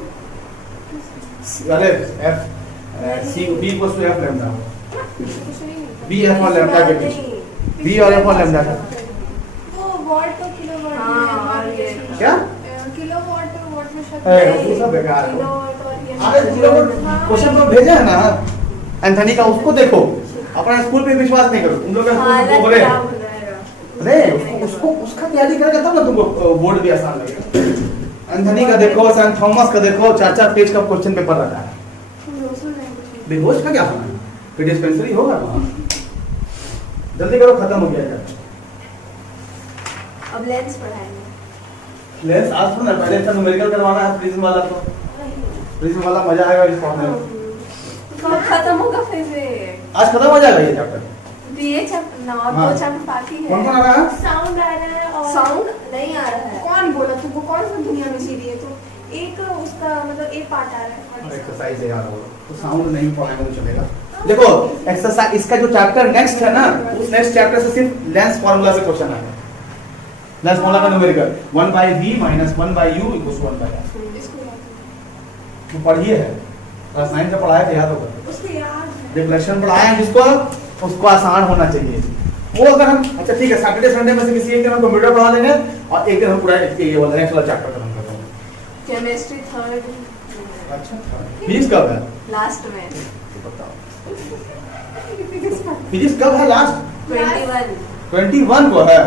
अरे f c b equals to f lambda, B F और लैम्डा के बीच, बी और एफ और लैम्डा का वो वॉट तो किलोवाट हाँ, और ये क्या किलोवाट वॉट में शब्द है? वो सब बेकार है। किलोवाट और ये अरे क्वेश्चन तो भेजा है ना एंथनी का, उसको देखो, अपना स्कूल पे विश्वास नहीं करो, तुम लोग का स्कूल हालत को बोले क्या बुलाएगा। अरे उसको उसका तैयारी करेगा तब ना तुमको बोर्ड भी आसान लगेगा। एंथनी का देखो, सैन थॉमस का देखो, 4-4 पेज का क्वेश्चन पेपर रखा है। बेहोश का क्या होना है, फिर डिस्पेंसरी होगा वहाँ। जल्दी करो, खत्म हो गया है। अब लेंस पढ़ाएंगे। लेंस आज तो ना, पहले इसका न्यूमेरिकल करवाना है प्रिज्म वाला, तो प्रिज्म वाला मजा आएगा इस पढ़ने में। कब खत्म होगा फिजिक्स? आज खत्म हो जाएगा ये चैप्टर। ये चैप्टर ना, हाँ। 2 चैप्टर बाकी है। कौन कौन आ रहा है? साउंड आ रहा है और साउंड नहीं आ रहा है। कौन बोला तुमको, कौन सा दुनिया में जी रही है? तो एक उसका मतलब एक पार्ट आ रहा है और इसका- एक्सरसाइज है यार, वो तो साउंड नहीं पढ़ाएंगे तो चलेगा। देखो एक्सरसाइज, इसका जो चैप्टर नेक्स्ट है ना, उस नेक्स्ट चैप्टर से सिर्फ लेंस फार्मूला से क्वेश्चन आएगा। लेंस फार्मूला का न्यूमेरिकल 1/v - 1/u = 1/r। इसको याद है। तो पढ़िए है, क्लास 9 से पढ़ाया तो याद होगा। उसको याद है। रिफ्लेक्शन पढ़ाया है जिसको, उसको आसान होना चाहिए वो। अगर हम अच्छा ठीक है, सैटरडे संडे में से किसी एक दिन हम कंप्यूटर पढ़ा देंगे और एक दिन हम पूरा ये वाला नेक्स्ट वाला चैप्टर खत्म कर देंगे। केमिस्ट्री 3rd अच्छा फिजिक्स कब है? लास्ट में। बताओ फिजिक्स कब है लास्ट? 21। 21 को है।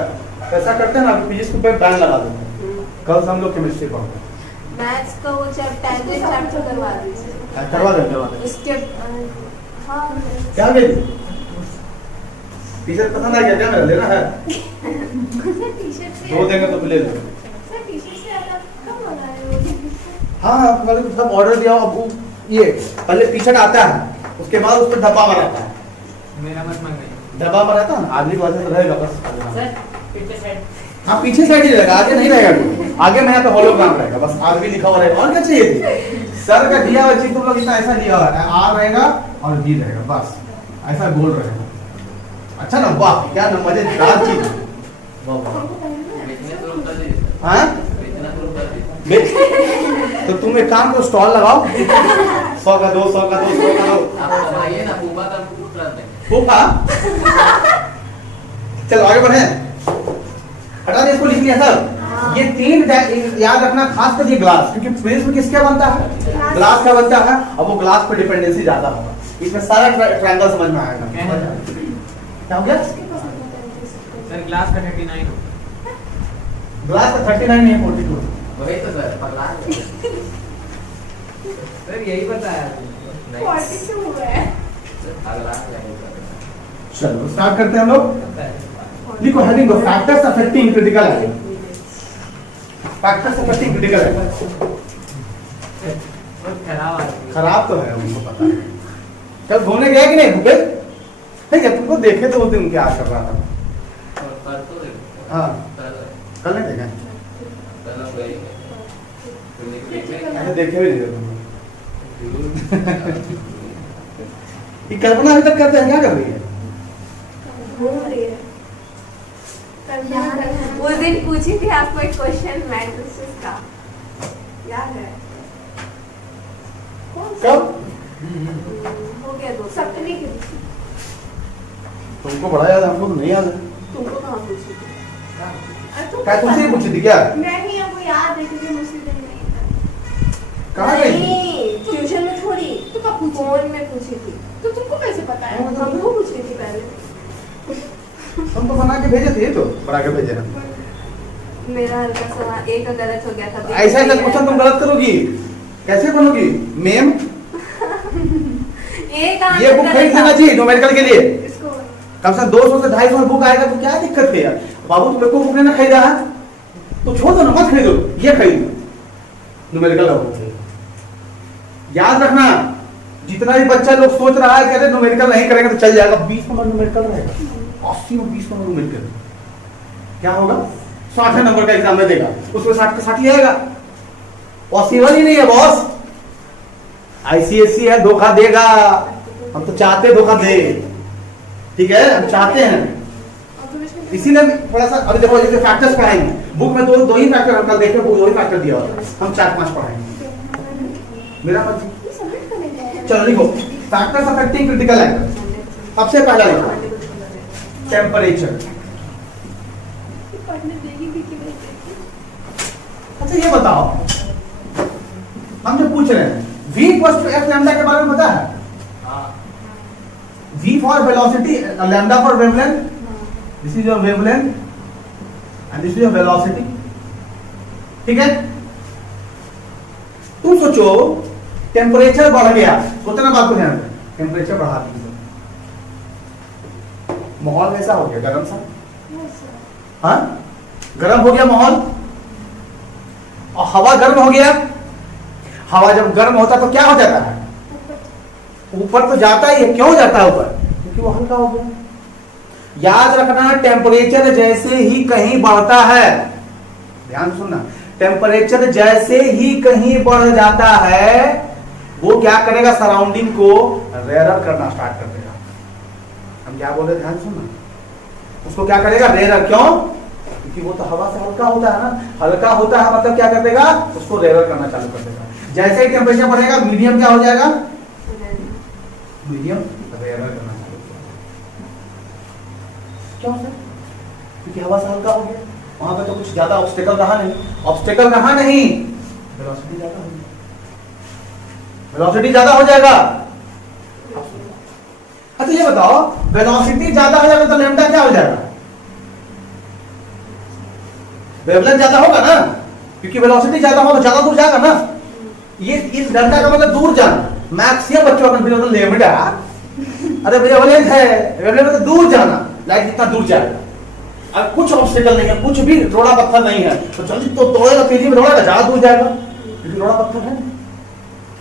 ऐसा करते हैं ना, फिजिक्स पे बैन लगा देते हैं, कल से हम लोग केमिस्ट्री पढ़ते हैं। मैथ्स का वो चैप्टर करवा दीजिए। करवा देंगे, करवा देंगे। उसके हाँ क्या भेज टी-शर्ट पसंद आ गया क्या? मेरा लेना है, टी-शर्ट से 2 देंगे तो ले लेंगे। सर टी-शर्ट से ज्यादा कम वाला है वो। हाँ पहले तो सब ऑर्डर दिया, अब ये पहले टी-शर्ट आता है, उसके बाद उस पर धब्बा में रहता है, मेरा मत मंगाइए धब्बा में रहता है ना, आदमी वैसे तो रहेगा बस। सर पीछे साइड हाँ पीछे साइड ही रहेगा, आगे नहीं रहेगा, आगे में यहाँ पे होलोग्राम रहेगा, बस आर भी लिखा हुआ रहेगा। और क्या चाहिए? सर का दिया हुआ चीज तुम लोग इतना ऐसा लिया हुआ है, आर रहेगा और बी रहेगा, बस ऐसा गोल रहेगा। अच्छा ना, वाह क्या ना मजेदार चीज। वाह वाह। हाँ तो तुम एक काम करो, स्टॉल लगाओ, 100 का 2, 100 का 2, 100 का 2। फूफा चलो आगे बढ़े, हटा दे इसको, लिख लिया सर। ये 3 याद रखना, खास कर ये ग्लास, क्योंकि प्रिज्म किसका बनता है? ग्लास का बनता है। अब वो ग्लास पे डिपेंडेंसी ज्यादा होगा, इसमें सारा ट्रायंगल समझ में आएगा। क्या हो गया? सर ग्लास का 39 हो ग्लास का 39 नहीं है, 42। वही तो सर पगला गए। सर यही बताया 42 हुआ है। पगला गए। चलो स्टार्ट करते हैं हम लोग। लिखो हेडिंग को, फैक्टर्स अफेक्टिंग क्रिटिकल है। फैक्टर्स अफेक्टिंग क्रिटिकल है। बहुत खराब आदमी खराब तो है, उनको पता है। कल घूमने गया कि नहीं भूपेश? ठीक है, तुमको देखे तो उस दिन क्या कर रहा था। पर तो हाँ कल कल नहीं देखा, कल हम गए ऐसे देखे भी नहीं थे तुम। ये कल्पना अभी तक करते हैं, क्या कर रही है? घूम रही है। उस दिन पूछी थी आपको एक क्वेश्चन मैट्रिसेस का, याद है? कब? हो गया 2 सपने के तुमको बड़ा याद है, हमको तो नहीं याद है। तुमको कहाँ पूछी थी? क्या तुमसे ही पूछी थी क्या? नहीं, हमको याद है क्योंकि मुझसे दिन नहीं था। कहाँ गई थी? नहीं, ट्यूशन में थोड़ी, तो कब पूछी? फोन में पूछी थी। तो तुमको कैसे पता है? हमको पूछ रही थी पहले। हम तो बना के भेजे थे, ये तो बना के भेजे हैं। मेरा हल्का सा एक का गलत हो गया था। ऐसा ऐसा क्वेश्चन तुम गलत करोगी, कैसे बनोगी मेम? ये बुक खरीद लेना चाहिए न्यूमेरिकल के लिए, इसको कम से कम 200 से 250 में बुक आएगा, तो क्या दिक्कत है यार? बाबू तुम्हें को बुक लेना खरीदा है तो छोड़ दो ना, मत खरीदो, ये खरीदो न्यूमेरिकल का बुक। याद रखना, जितना भी बच्चा लोग सोच रहा है कि अरे न्यूमेरिकल नहीं करेंगे तो चल जाएगा, 20 नंबर न्यूमेरिकल रहेगा, 80 में 20 नंबर न्यूमेरिकल क्या होगा? 60 नंबर का एग्जाम में देगा, उसमें 60 का 60 ही आएगा। पॉसिबल ही नहीं है बॉस, आईसीएससी है, धोखा देगा। हम तो चाहते धोखा दे, ठीक है, हम चाहते हैं, इसीलिए थोड़ा सा। अभी देखो जैसे फैक्टर्स पढ़ाएंगे, बुक में दो ही फैक्टर, हम कल देखे दो ही फैक्टर दिया होता है, हम 4-5 पढ़ाएंगे, मेरा मर्जी। चलो लिखो, फैक्टर्स अफेक्टिंग क्रिटिकल एंगल। सबसे पहला लिखा टेम्परेचर। पढ़ने देगी कि नहीं देगी? अच्छा ये बताओ, हम जो पूछ रहे हैं v equals to f lambda के बारे में पता है? हाँ v for velocity, lambda for wavelength, this is your wavelength and this is your velocity. ठीक है, तुम सोचो टेम्परेचर बढ़ गया, सोचना बात को ध्यान रखें, टेम्परेचर बढ़ा दीजिए, माहौल कैसा हो गया? गर्म सा। हाँ, गर्म हो गया माहौल, और हवा गर्म हो गया। हवा जब गर्म होता है तो क्या हो जाता है? ऊपर तो जाता ही है। क्यों जाता है ऊपर? क्योंकि वो हल्का हो गया। याद रखना, टेम्परेचर जैसे ही कहीं बढ़ता है, ध्यान से सुनना, टेम्परेचर जैसे ही कहीं बढ़ जाता है वो क्या करेगा? सराउंडिंग को रेयर करना स्टार्ट कर देगा। हम क्या बोल रहे हैं, ध्यान से सुनना, उसको क्या करेगा? रेयर। क्यों? क्योंकि वो तो हवा से हल्का होता है ना, हल्का होता है मतलब क्या कर देगा? उसको रेयर करना चालू कर देगा। जैसे ही टेम्परेचर बढ़ेगा मीडियम क्या हो जाएगा? मीडियम रेयर करना चालू कर देगा। क्यों सर? क्योंकि हवा से हल्का हो गया, वहां पे तो कुछ ज्यादा ऑब्स्टेकल रहा नहीं। ऑब्स्टेकल रहा नहीं, वेलोसिटी ज्यादा हो गई, वेलोसिटी ज्यादा हो जाएगा। अच्छा ये बताओ, वेलोसिटी ज्यादा हो जाएगा तो लैम्डा क्या हो जाएगा? वेवलेंथ ज्यादा होगा ना, क्योंकि वेलोसिटी ज्यादा होगा तो ज्यादा दूर जाएगा ना। ये इस लैम्डा का मतलब दूर जाना। मैक्सिमम बच्चों का कंफ्यूजन होता है लैम्डा, अरे भैया वेवलेंथ है, वेवलेंथ मतलब दूर जाना, लाइट जितना दूर जाएगा। अब कुछ ऑब्स्टेकल नहीं है, कुछ भी रोड़ा पत्थर नहीं है तो जल्दी तो तोड़ेगा, तेजी में दौड़ेगा, ज्यादा दूर जाएगा, क्योंकि रोड़ा पत्थर है।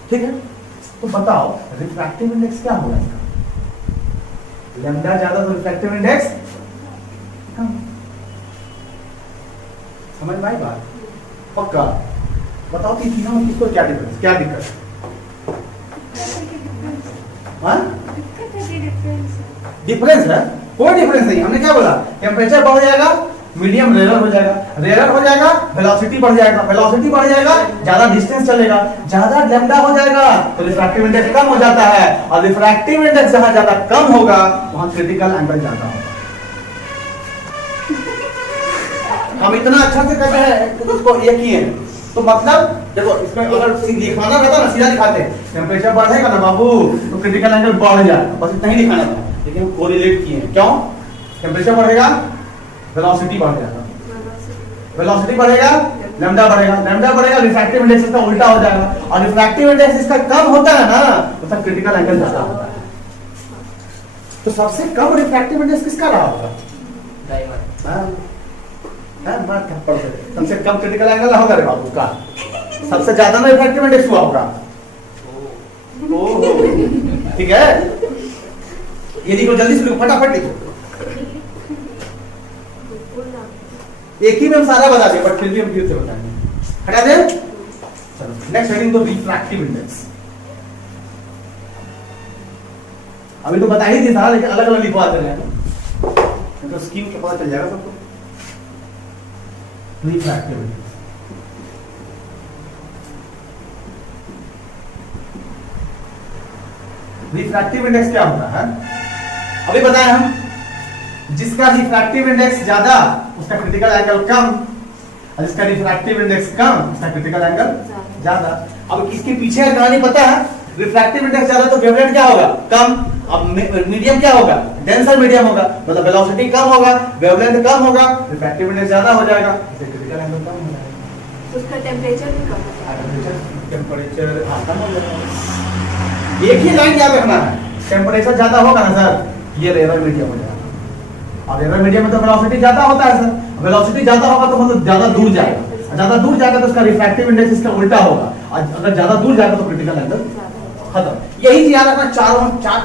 ठीक है, तो बताओ रिफ्रैक्टिव इंडेक्स क्या होगा इसका? लैम्डा ज्यादा तो रिफ्रैक्टिव इंडेक्स कम। समझ में आई बात? पक्का? बताओ कि तीनों में किसको क्या डिफरेंस, क्या दिक्कत है? हाँ? डिफरेंस है? कोई डिफरेंस नहीं। हमने क्या बोला? टेम्परेचर बढ़ जाएगा, मीडियम रेयर हो जाएगा, रेयर हो जाएगा, वेलोसिटी बढ़ जाएगा, वेलोसिटी बढ़ जाएगा, ज्यादा डिस्टेंस चलेगा, ज्यादा लैम्डा हो जाएगा तो रिफ्रैक्टिव इंडेक्स कम हो जाता है, और रिफ्रैक्टिव इंडेक्स जहां ज्यादा कम होगा वहां क्रिटिकल एंगल ज्यादा होगा। हम इतना अच्छा से कहते हैं तो उसको ये किए, तो मतलब देखो इसमें अगर लिखाना रहता ना सीधा लिखाते, टेम्परेचर बढ़ेगा ना बाबू तो क्रिटिकल एंगल बढ़ जाएगा, बस इतना ही लिखाना था, लेकिन हम कोरिलेट किए। क्यों? टेम्परेचर बढ़ेगा, वेलोसिटी बढ़ जाएगा, वेलोसिटी बढ़ेगा, लैम्डा बढ़ेगा, लैम्डा बढ़ेगा, रिफ्रैक्टिव इंडेक्स इसका उल्टा हो जाएगा, और रिफ्रैक्टिव इंडेक्स इसका कम होता है ना तो सब क्रिटिकल एंगल ज्यादा होता है। तो सबसे कम रिफ्रैक्टिव इंडेक्स किसका रहा होगा? डायमंड। सबसे कम क्रिटिकल एंगल होगा रे बाबू का, सबसे ज्यादा ना रिफ्रैक्टिव इंडेक्स हुआ होगा। ठीक है, ये लिखो जल्दी से लिखो, फटाफट लिखो। एक ही में हम सारा बता दें, बट फिर भी हम फिर से बताएंगे। हटा दे। चलो नेक्स्ट हेडिंग तो रिफ्रैक्टिव इंडेक्स। अभी तो बता ही दिया था, लेकिन अलग अलग लिखवाते रहे हैं तो स्कीम का पता चल जाएगा सबको। रिफ्रैक्टिव इंडेक्स, रिफ्रैक्टिव इंडेक्स क्या होता है? अभी बताएं हम, जिसका रिफ्रैक्टिव इंडेक्स ज्यादा उसका क्रिटिकल एंगल कम, और जिसका रिफ्रैक्टिव इंडेक्स कम उसका क्रिटिकल एंगल ज्यादा। अब इसके पीछे का कहानी पता है? रिफ्रैक्टिव इंडेक्स ज्यादा तो वेवलेंथ क्या होगा? कम। अब मीडियम क्या होगा? डेंसर मीडियम होगा, मतलब वेलोसिटी कम होगा, वेवलेंथ कम होगा, रिफ्रैक्टिव इंडेक्स ज्यादा हो जाएगा, इससे क्रिटिकल एंगल कम हो जाएगा, उसका टेम्परेचर भी कम होता है। टेम्परेचर कम हो जाएगा। एक ही लाइन याद रखना है, टेम्परेचर ज्यादा होगा ना सर, ये रेयर मीडियम हो जाएगा, और रेयर मीडियम में तो वेलोसिटी ज्यादा होता है सर, वेलोसिटी ज्यादा होगा तो मतलब ज्यादा दूर जाएगा, ज्यादा दूर जाएगा तो उसका रिफ्रैक्टिव इंडेक्स इसका उल्टा होगा, और अगर ज्यादा दूर जाएगा तो क्रिटिकल एंगल खत्म। यही चीज याद रखना। चार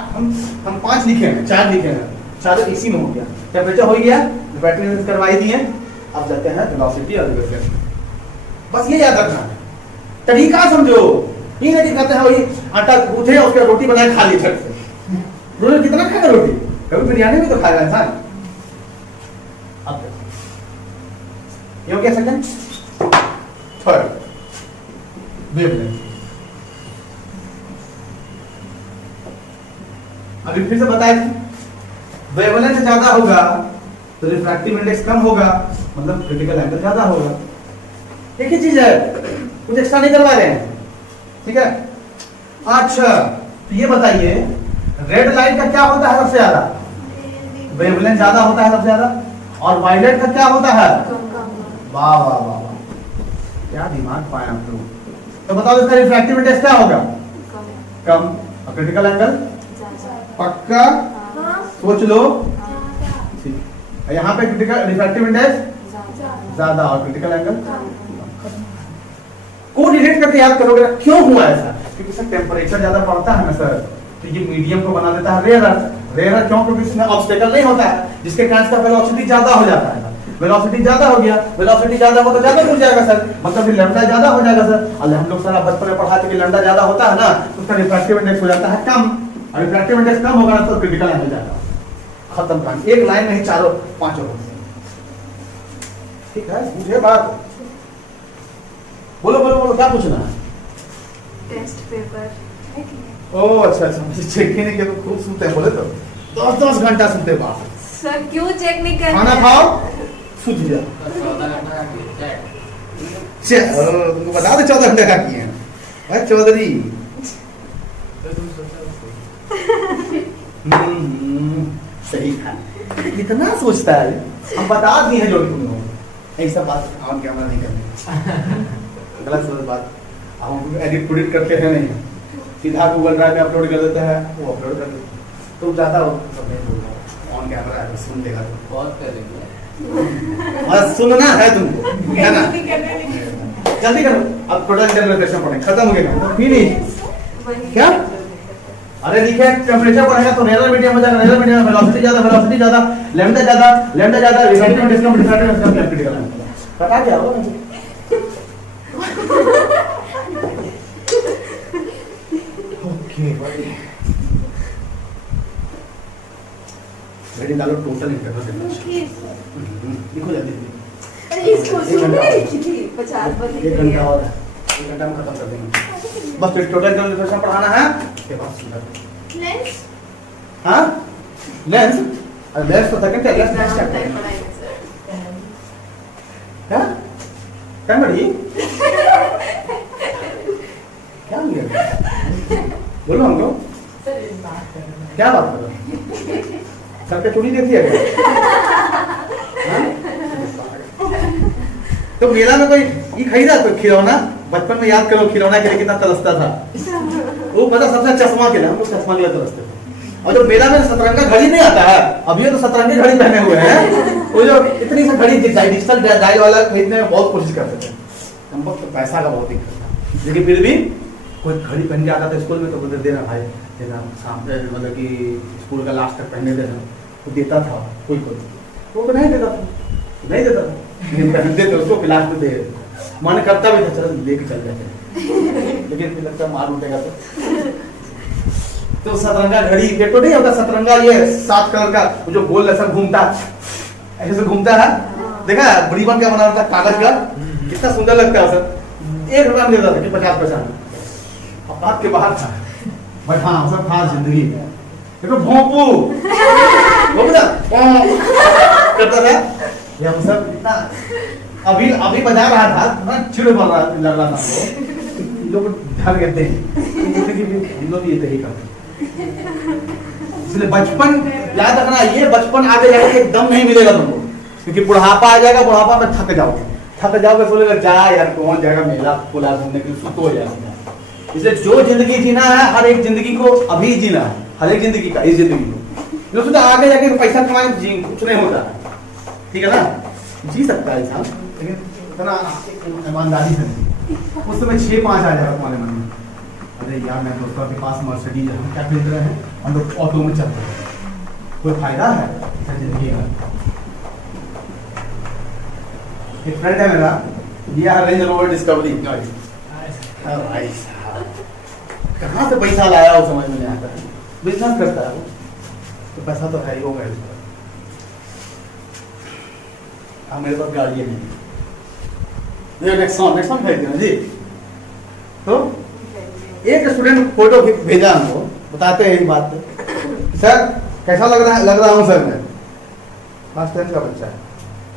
हम 5 लिखे हैं, 4 लिखे हैं, चारों इसी में हो गया। टेम्परेचर हो गया, रिफ्रैक्टिव इंडेक्स करवाई दिए, अब जाते हैं वेलोसिटी और वेवलेंथ। बस ये याद रखना है, तरीका समझो। ये नहीं कहते हैं वही आटा गूंथे और उसके रोटी बनाए खा ली छट से, रोटी कितना खाएगा रोटी? कभी बिरयानी भी तो खाएगा इंसान। अब ये हो गया सेकंड। Third wavelength. अभी फिर से बताया था वेवलेंथ ज्यादा होगा तो रिफ्रैक्टिव इंडेक्स कम होगा, मतलब क्रिटिकल एंगल ज्यादा होगा। एक ही चीज है, कुछ एक्स्ट्रा नहीं करवा रहे हैं, ठीक है। अच्छा तो ये बताइए रेड लाइट का क्या होता है सबसे ज्यादा? वेवलेंथ ज्यादा होता है सबसे ज्यादा, और वायलेट का क्या होता है? वाह वाह वाह वाह, क्या दिमाग पाया आप लोग। तो बताओ इसका रिफ्रैक्टिव इंडेक्स क्या होगा? कम। और क्रिटिकल एंगल? पक्का? सोच लो। ठीक। यहाँ पे क्रिटिकल रिफ्रैक्टिव इंडेक्स ज्यादा और क्रिटिकल एंगल को रिलेट करके याद करोगे। क्यों हुआ ऐसा? क्योंकि सर टेम्परेचर ज्यादा बढ़ता है ना सर, तो ये मीडियम को बना देता है रेयर। रेयर क्यों? क्योंकि इसमें ऑब्स्टेकल नहीं होता है, जिसके कारण इसका वेलोसिटी ज्यादा हो जाता है। वेलोसिटी ज्यादा हो गया, वेलोसिटी ज्यादा हो तो ज्यादा दूर जाएगा सर, मतलब कि लैम्डा ज्यादा हो जाएगा सर। और हम लोग सर बचपन में पढ़ा थे कि लैम्डा ज्यादा होता है ना, तो उसका रिफ्रैक्टिव इंडेक्स हो जाता है कम, और रिफ्रैक्टिव इंडेक्स कम होगा ना तो क्रिटिकल एंगल जाएगा। खत्म कहानी, एक लाइन में ही चारों पांचों। ठीक है, मुझे बात बोलो बोलो बोलो, क्या पूछना है? टेस्ट पेपर ओह अच्छा अच्छा, मुझे चेक ही नहीं किया तो खूब सुनते हैं, बोले तो 10-10 घंटा सुनते बाप। सर क्यों चेक नहीं करते? खाना खाओ सूत जा। 14 घंटा का चैट। तुमको बता दे 14 घंटे का किए हैं। अरे चौधरी सही था, इतना सोचता है। हम बता दिए हैं जो तुम लोग, ऐसा बात ऑन कैमरा नहीं करनी, गलत सलत बात। हम एडिट करते हैं नहीं, सीधा गूगल ड्राइव में अपलोड कर देते हैं, वो अपलोड कर देते हैं। तो ज्यादा सब नहीं बोल रहा, ऑन कैमरा है, सुन लेगा तो बहुत कर देंगे। बस सुनना है तुमको, है ना? जल्दी करो, अब टोटल टेम्परेचर पढ़ेंगे, खत्म हो गया फिनिश। क्या? अरे लिखे टेम्परेचर बढ़ेगा तो रेयर मीडियम हो जाएगा, रेयर मीडियम में वेलोसिटी ज्यादा, लैम्डा ज्यादा, रिफ्रैक्टिव इंडेक्स कम, रिफ्रैक्टिव इंडेक्स कम, क्रिटिकल एंगल। पता क्या होगा मुझे? ओके भाई, रेडी डालो टोटल इंटरवल लिखो जल्दी। अरे इसको सुनने लिखी थी 50 बजे। 1 घंटा और है, 1 घंटा में खत्म कर देंगे। बस टोटल इंटरवल पढ़ाना है, उसके बाद सीधा लेंस हाँ लेंस। अरे लेंस तो सेकंड है, लेंस नेक्स्ट चैप्टर क्या क्या बड़ी क्या हो गया? बोलो हमको क्या बात कर रहे हो? सर पे चूड़ी देखी है क्या? हाँ? तो मेला में कोई ये खरीदा कोई खिलौना? बचपन में याद करो खिलौना के लिए कितना तरसता था। वो पता सबसे चश्मा के लिए, हम लोग चश्मा के लिए तरसते थे। और जो मेला में सतरंगा घड़ी नहीं आता है, अभी तो सतरंगी घड़ी पहने हुए हैं, वो जो इतनी सी घड़ी डिजिटल डायल वाला खरीदने में बहुत कोशिश करते थे। हम लोग तो पैसा का बहुत दिक्कत था, लेकिन फिर भी कोई घड़ी पहन के आता था स्कूल में तो बोलते देना भाई देना, सामने मतलब कि स्कूल का लास्ट तक पहनने देना, तो देता था कोई वो तो नहीं देता था, नहीं देता था, लेकिन पहनते थे उसको, क्लास में दे मन करता भी था चल लेके चल जाते, लेकिन फिर लगता मार उठेगा तो सतरंगा घड़ी एक तो नहीं होता सतरंगा, ये 7 कलर का जो गोल ऐसा घूमता ऐसे से घूमता है, देखा रिबन का बना होता कागज का, कितना सुंदर लगता है सर। 1 रुपया में देता था कि 50 पैसा में, बात के बाहर था बट हाँ सब था जिंदगी। देखो भोंपू वो बता करता था ये हम सब इतना अभी बजा रहा था ना, चिड़ पड़ रहा लग रहा था हमको, लोग डर गए थे, हम लोग ये तरीका इसलिए बचपन याद रखना, ये बचपन आगे जाके एकदम नहीं मिलेगा तुमको, क्योंकि बुढ़ापा आ जाएगा, बुढ़ापा में थक जाओगे बोलेगा जा यार कौन जाएगा मेला खुला घूमने के लिए, सुस्त हो जाएगा। इसलिए जो जिंदगी जीना है हर एक जिंदगी को अभी जीना है, हर एक जिंदगी का इस जिंदगी को, जो आगे जाके पैसा कमाए जी कुछ नहीं होता है, ठीक है ना? जी सकता है इंसान, लेकिन इतना ईमानदारी से नहीं। उस समय 6-5 आ जाएगा तुम्हारे मन में, अरे यार मैं दोस्तों के पास मर्सिडीज है, हम क्या खरीद रहे हैं, हम लोग ऑटो में चलते हैं, कोई फायदा है जिंदगी का? एक फ्रेंड है मेरा, लिया है रेंज रोवर डिस्कवरी, भाई साहब कहाँ से पैसा लाया वो समझ में नहीं आता है, बिजनेस करता है वो, तो पैसा तो है ही होगा इसका। मेरे पास गाड़ी है नहीं, नेक्सॉन खरीदे ना जी। तो एक स्टूडेंट फोटो भेजा हमको, बताते हैं एक बात, सर कैसा लग रहा हूँ सर मैं? क्लास 10 का बच्चा है,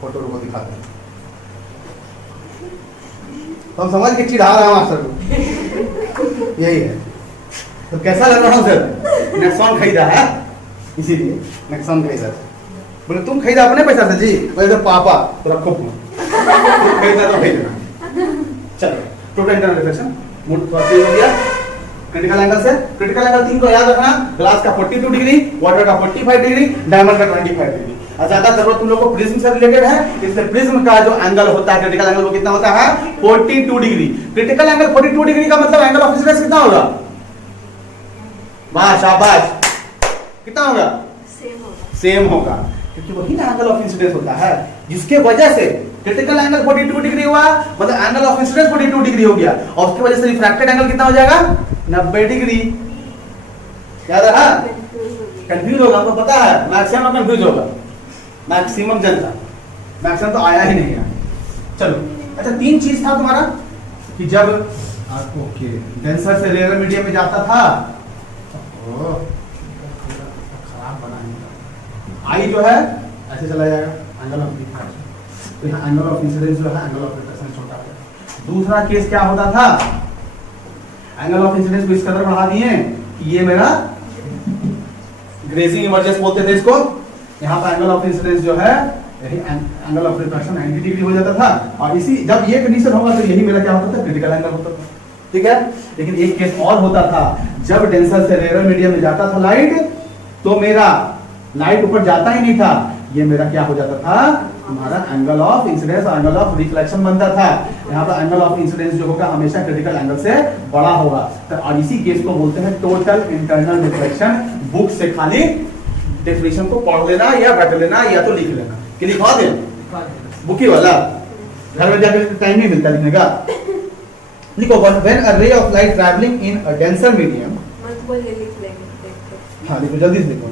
फोटो को दिखाते हैं तो हम समझ के चिढ़ा रहे हैं मास्टर को, यही है। तो कैसा लग रहा हूँ सर? नेक्सॉन खरीदा है, इसीलिए नेक्सॉन खरीदा। बोले तुम खरीदा अपने पैसा से? जी। बोले तो पापा तो रखो फोन, खरीदा तो भेजना। चलो टोटल इंटरनल रिफ्लेक्शन मूड हो गया। क्रिटिकल एंगल से क्रिटिकल एंगल 3 को याद रखना, ग्लास का 42 डिग्री, वाटर का 45 डिग्री, डायमंड का 25 डिग्री। और ज्यादा जरूरत तुम लोग को प्रिज्म से रिलेटेड है, इसलिए प्रिज्म का जो एंगल होता है क्रिटिकल एंगल वो कितना होता है? 42 डिग्री। क्रिटिकल एंगल 42 डिग्री का मतलब एंगल ऑफ इंसिडेंस कितना होगा? वाह शाबाश, कितना होगा? सेम होगा, क्योंकि वही ना एंगल ऑफ इंसिडेंस होता है, जिसके वजह से क्रिटिकल एंगल 42 डिग्री हुआ, मतलब एंगल ऑफ इंसिडेंस 42 डिग्री हो गया, और उसकी वजह से रिफ्रैक्टेड एंगल कितना हो जाएगा? 90 डिग्री। याद रहा? कंफ्यूज होगा, आपको पता है मैक्सिमम कंफ्यूज होगा, मैक्सिमम जनता, मैक्सिमम तो आया ही नहीं है। चलो अच्छा, 3 चीज था तुम्हारा कि जब ओके डेंसर से रेयर मीडियम में जाता था, खराब बना, आई जो है ऐसे चला जाएगा एंगल ऑफ रिफ्रैक्शन, तो यहाँ एंगल ऑफ इंसिडेंस जो है एंगल ऑफ रिफ्रैक्शन छोटा है। दूसरा केस क्या होता था? एंगल ऑफ इंसिडेंस को इस कदर बढ़ा दिए कि ये मेरा ग्रेजिंग इमर्जेंस बोलते थे इसको, यहाँ पर एंगल ऑफ इंसिडेंस जो है यही एंगल ऑफ रिफ्रैक्शन 90 डिग्री हो जाता था, और इसी जब ये कंडीशन होगा तो यही मेरा क्या होता था? क्रिटिकल एंगल होता था। ठीक है, लेकिन एक केस और होता था, जब डेंसर से रेयर मीडियम में जाता था लाइट, तो मेरा लाइट ऊपर जाता ही नहीं था, ये मेरा क्या हो जाता था? हमारा एंगल ऑफ इंसिडेंस और एंगल ऑफ रिफ्लेक्शन बनता था। यहाँ पर एंगल ऑफ इंसिडेंस जो होगा हमेशा क्रिटिकल एंगल से बड़ा होगा, तो और इसी केस को बोलते हैं टोटल इंटरनल रिफ्लेक्शन। बुक से खाली डेफिनेशन को पढ़ लेना या रट लेना या तो लिख लेना, कि लिखवा दे बुकी वाला, घर में जाकर टाइम नहीं मिलता लिखने का। लिखो, when a ray of light travelling in a denser medium, मत बोलिए, लिख लेंगे। हाँ लिखो, जल्दी से लिखो।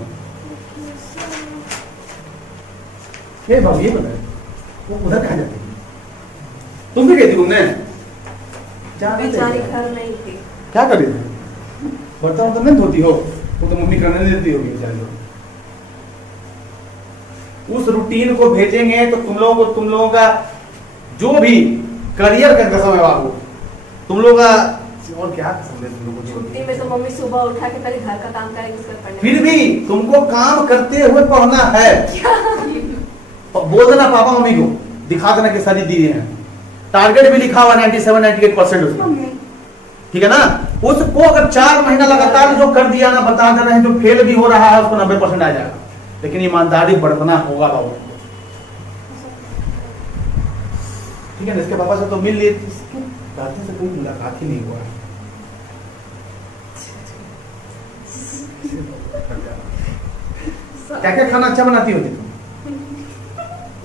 ये बाबू ये बताए वो उधर कहाँ जाते हैं? तुम भी गई थी घूमने? बेचारी घर नहीं थी, क्या कर रही थी? बर्तन तो नहीं धोती हो? वो तो मम्मी करने नहीं देती होगी बेचारी को। उस रूटीन को भेजेंगे तो तुम लोगों का जो भी करियर का कसम है बाबू, तुम लोग का और क्या कसम है तुम लोगों को। छुट्टी में तो मम्मी सुबह उठा के पहले घर का काम करेंगे, उसके बाद पढ़ने। फिर भी तुमको काम करते हुए पढ़ना है। बोल देना पापा मम्मी को, दिखा देना कि सारी दिए हैं, टारगेट भी लिखा हुआ 97-98% उसमें, ठीक है ना? उसको अगर 4 महीना लगातार जो कर दिया ना, बता दे रहे हैं, जो फेल भी हो रहा है उसको 90% आ जाएगा, लेकिन ईमानदारी बरतना होगा बाबू। ठीक है ना? इसके पापा से तो मिल लिए, दादी से कोई मुलाकात ही नहीं हुआ है। क्या क्या खाना अच्छा बनाती होती तुम?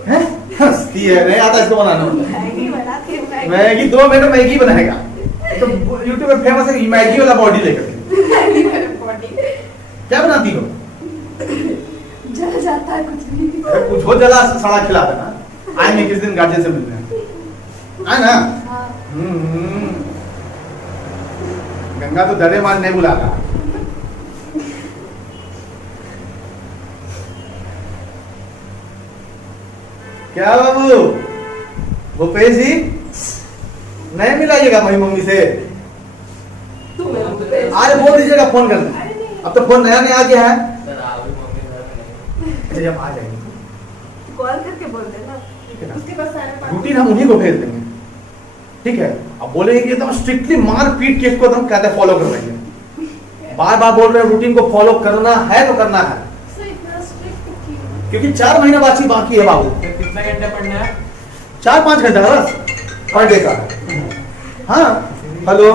हैं? हंसती है, नहीं आता इसको बनाना। मैगी बनाती है, मैगी 2 मिनट मैगी बनाएगा, तो यूट्यूब पे फेमस है मैगी वाला बॉडी लेकर। मैगी वाला बॉडी क्या बनाती हो? जल जाता है कुछ नहीं, कुछ हो जला सड़ा खिला देना। आएंगे किस दिन गार्जियन से मिलते हैं, आए ना? हाँ। गंगा तो डरे मान नहीं बुला रहा। क्या बाबू भूपेश जी नहीं मिलाइएगा भाई मम्मी से? आज बोल दीजिएगा फोन कर दें, अब तो फोन नया नया आ गया है। सर आप भी मम्मी घर में नहीं। जब आ जाएंगे कॉल करके बोल देना, उसके बाद सारे रूटीन हम उन्हीं को भेज देंगे, ठीक है? अब बोलेंगे कि एकदम स्ट्रिक्टली मार पीट के इसको एकदम कहते फॉलो करवाएंगे। बार बार बोल रहे हैं रूटीन को फॉलो करना है तो करना है, क्योंकि 4 महीना बाकी है बाबू। कितना घंटे पढ़ना है? 4-5 घंटा बस पर डे का। हाँ हेलो,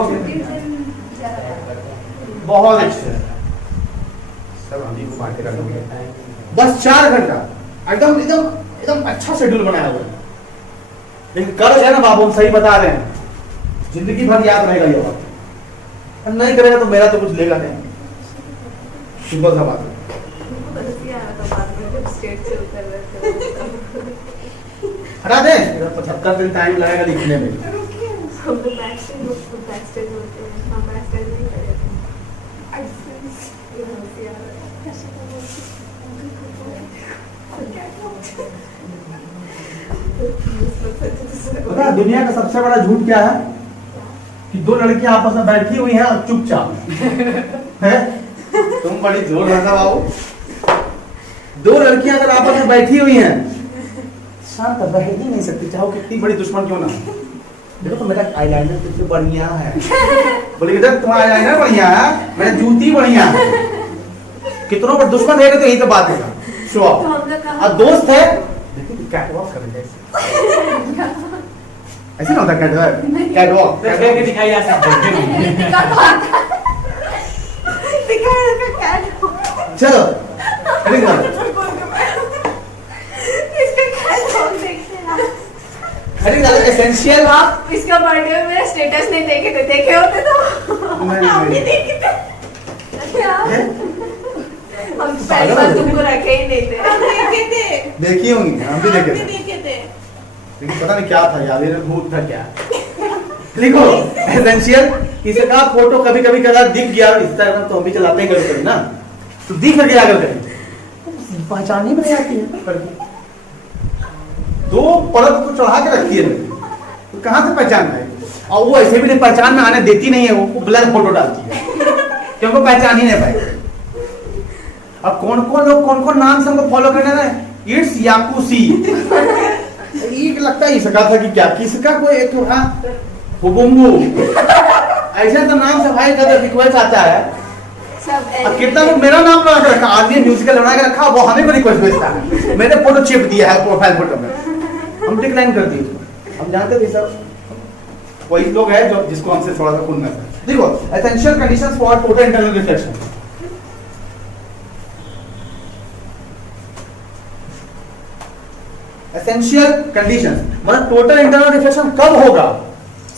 बहुत अच्छे, सब हम ही को बांटे कर दोगे। बस 4 घंटा एकदम एकदम एकदम अच्छा शेड्यूल बनाया हुआ है, लेकिन कर है ना बाबू, हम सही बता रहे हैं, जिंदगी भर याद रहेगा ये बात। नहीं करेगा तो मेरा तो कुछ लेगा नहीं, सिंपल सा बात है। हटा दे, 75 दिन टाइम लगेगा लिखने में। हम लोग बैकस्टेज होते हैं, हम बैकस्टेज नहीं करेंगे। पता है दुनिया का सबसे बड़ा झूठ क्या है? कि दो लड़कियां आपस में बैठी हुई हैं और चुपचाप है। तुम बड़ी जोर लगा बाबू। दो लड़कियां अगर आपस में बैठी हुई हैं, शांत रह ही नहीं सकती, चाहो कितनी बड़ी दुश्मन क्यों ना हो। देखो तो मेरा आईलाइनर कितनी बढ़िया है। बोले इधर तुम्हारा आईलाइनर बढ़िया है, मेरा जूती बढ़िया है। कितनों पर दुश्मन रहेगा तो यही तो बात है। शो तो हम लोग कहाँ और दोस्त है, देखो कैटवॉक कर रहे हैं ऐसे ना होता कैटवॉक। कैटवॉक तो फेंक के दिखाई जा सकता है। चलो रिंग लो। अरे दादा एसेंशियल आप इसका बर्थडे में मेरा स्टेटस नहीं देखे थे, देखे होते तो हम भी देखे थे। क्या हम पहली बार तुमको रखे ही नहीं थे। हम देखे थे, देखी होंगी, हम भी देखे थे। देखे थे। लेकिन पता नहीं क्या था यार, ये भूत था क्या। लिखो एसेंशियल। इसका फोटो कभी कभी कदा दिख गया, इंस्टाग्राम तो हम भी चलाते हैं कभी कभी ना, तो दिख गया अगर कहीं पहचान ही नहीं आती है। दो परत को चढ़ा के रखी है तो कहां से पहचान है। और वो ऐसे भी नहीं पहचान में आने देती नहीं है, वो ब्लर फोटो डालती है क्योंकि पहचान ही नहीं पाए। अब कौन कौन नाम से हमको फॉलो करने रहे। इट्स याकूसी। ये लगता है इसका था कि क्या किसका कोई एक हाँ हुबुम्बू ऐसा तो नाम से भाई का रिक्वेस्ट आता है। सब अब कितना लोग मेरा नाम लगा के रखा, आदमी म्यूजिकल बना के रखा, वो हमें को रिक्वेस्ट भेजता है। मैंने फोटो चिप दिया है प्रोफाइल फोटो में, हम डिक्लाइन कर दिए। हम जानते थे सब वही लोग हैं जो जिसको हमसे थोड़ा सा खुलना है। देखो essential conditions for total internal reflection. Essential conditions मतलब टोटल इंटरनल रिफ्लेक्शन कब होगा?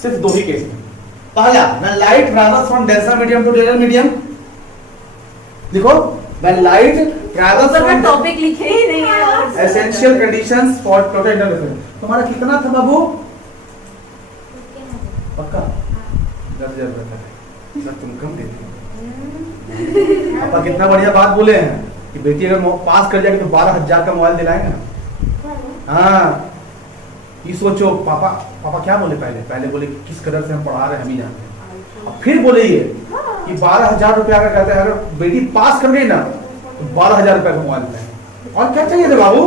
सिर्फ दो ही केस में। पहला, when light travels from denser medium to rare medium. देखो when light travels from topic लिखे ही नहीं है। Essential conditions for total internal reflection. तुम्हारा कितना था बाबू? पक्का 10,000 रुपए का सर, तुम कम देते हो। पापा कितना बढ़िया बात बोले हैं कि बेटी अगर पास कर जाएगी तो 12,000 का मोबाइल दिलाएंगे ना। हाँ ये सोचो। पापा क्या बोले पहले बोले कि किस कदर से हम पढ़ा रहे हैं हम ही जानते हैं। अब फिर बोले ये कि 12,000 रुपया का कहते हैं अगर बेटी पास कर गई ना तो 12,000 रुपया का मोबाइल दिलाएंगे। और क्या चाहिए थे बाबू?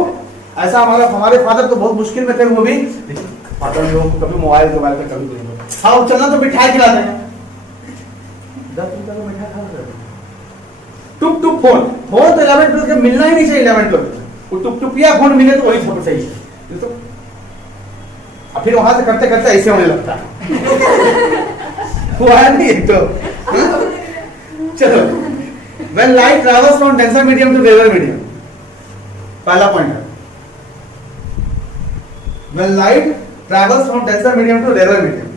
ऐसा हमारे फादर तो बहुत मुश्किल में थे, वो भी फादर लोगों को कभी मोबाइल पे कभी नहीं। हाँ चलना तो मिठाई खिलाते हैं, 10 रुपया का मिठाई खा रहे। टुक फोन तो 11 के मिलना ही नहीं चाहिए। 11 वो टुकटुकिया फोन मिले तो वही फोटो सही है। तो अब फिर वहां से करते करते ऐसे होने लगता है। हुआ नहीं तो चलो। When light travels from denser medium to rarer medium, पहला पॉइंट है। When light travels from denser medium to rarer medium,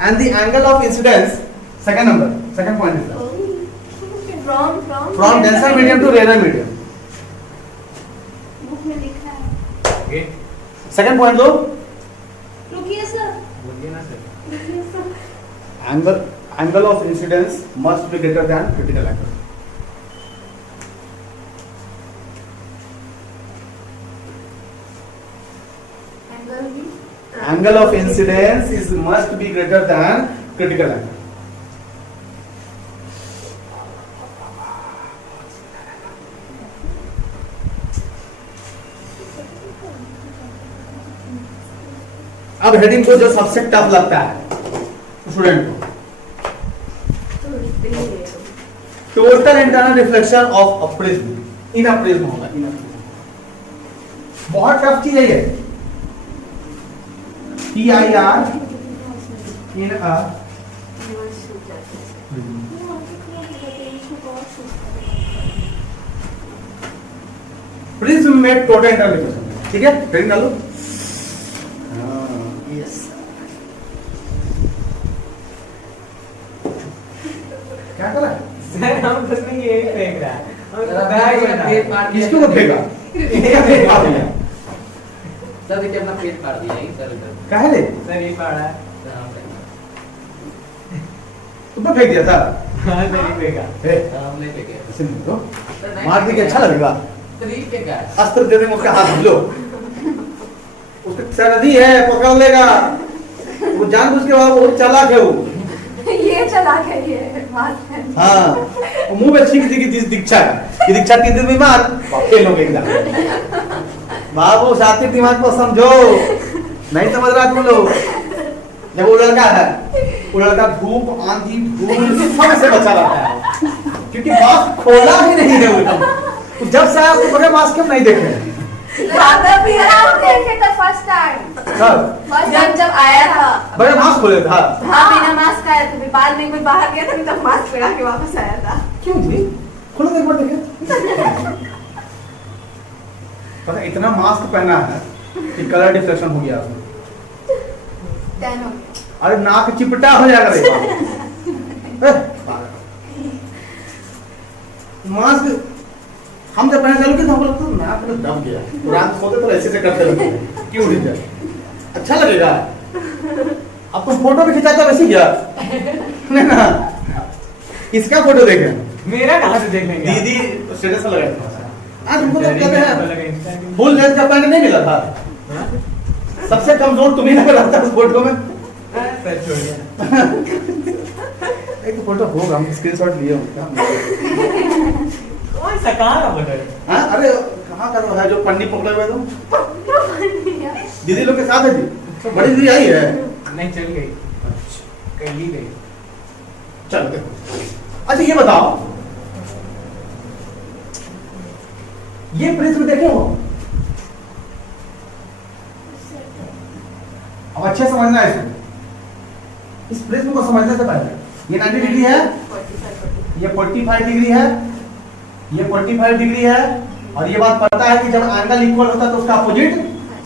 and the angle of incidence, second point is that from denser medium to rarer medium. Book में लिखा है। ओके Second point लो, रुकिए सर। बोलिए ना sir. angle of incidence must be greater than critical angle. Angle of incidence is must be greater than critical angle. अब हेडिंग को जो सबसे टफ लगता है स्टूडेंट को, total internal reflection of a prism in a prism होगा। बहुत टफ चीज है ये। PIR in a प्रिज्म में टोटल इंटरनल रिफ्लेक्शन। ठीक है हेडिंग डालो। यस क्या कर रहा है? सर हम कुछ नहीं, यही फेंक रहा है। हम बैग में पेट मार दिया। किसको फेंका? सर देखिए अपना पेट फाड़ दिया है सर इधर। कहे ले सर ये पड़ा है। हाँ, तुमने फेंक दिया था। हाँ नहीं फेंका। ए, हम नहीं फेंके ऐसे नहीं करो। सर, नहीं मार के फेंका। अच्छा लगेगा। तो नहीं फेंका है। अस्त्र दे देंगे उसके हाथ में, लो। उसका सर्दी है, पकड़ लेगा। वो जानबूझ के वो चालाक है वो। ये चला के ये बात है। हाँ, वो मुंह में छींक दी कि दीक्षा है। कि दीक्षा 3 दिन बीमार, फेल हो गए एकदम। बाबू साथी दिमाग को समझो। नहीं समझ रहा तुम लोग। जब वो लड़का है, वो लड़का धूप, आंधी, धूल सब से बचा रहता है। क्योंकि मास्क खोला ही नहीं है वो। तो जब से आया उसको बगैर मास्क क्यों नहीं देखे? ज्यादा भी आप देखे तो फर्स्ट टाइम फर्स्ट टाइम जब आया था बगैर मास्क खोले था। हाँ बिना मास्क आया था, बाद में कोई बाहर गया था तब मास्क लगा के वापस आया था। क्यों जी? खोलो तो एक बार देखे। पता है, इतना मास्क पहना है कि कलर डिफ्लेक्शन हो गया उसमें। टैन हो गया। अरे नाक चिपटा हो जाएगा रे। मास्क हम जब पहने चलोगे तो हमको लगता है नाक में दब गया। रात को सोते तो ऐसे से करते रहते हैं। क्यों उठ जाए? अच्छा लगेगा। अब तुम फोटो भी खिंचाते हो वैसे क्या? नहीं ना। किसका फोटो देखे? मेरा कहाँ से देख लेंगे? दीदी स्टेटस पे लगाया था। आज हमको तो डैडी कहते का हैं लगा Insta के। फुल लेंथ का पैंट नहीं मिला था। हाँ? सबसे कमजोर तुम्ही लग रहा था उस फोटो में। सर छोड़ दिया। एक फोटो होगा, हम स्क्रीनशॉट लिए होंगे। कौन सा कहाँ का फोटो है? हाँ, अरे कहाँ का तो है जो पन्नी पकड़े हुए तुम? दीदी लोग के साथ है जी। बड़ी दीदी आई है। नहीं चल गई, कहीं ही गई। चलो देखो। अच्छा ये बताओ, ये प्रिज्म देखे हो? अब अच्छे समझना है इसको। इस प्रिज्म को समझने से पहले ये 90 डिग्री है, ये 45 डिग्री है, ये 45 डिग्री है, और ये बात पता है कि जब एंगल इक्वल होता है तो उसका अपोजिट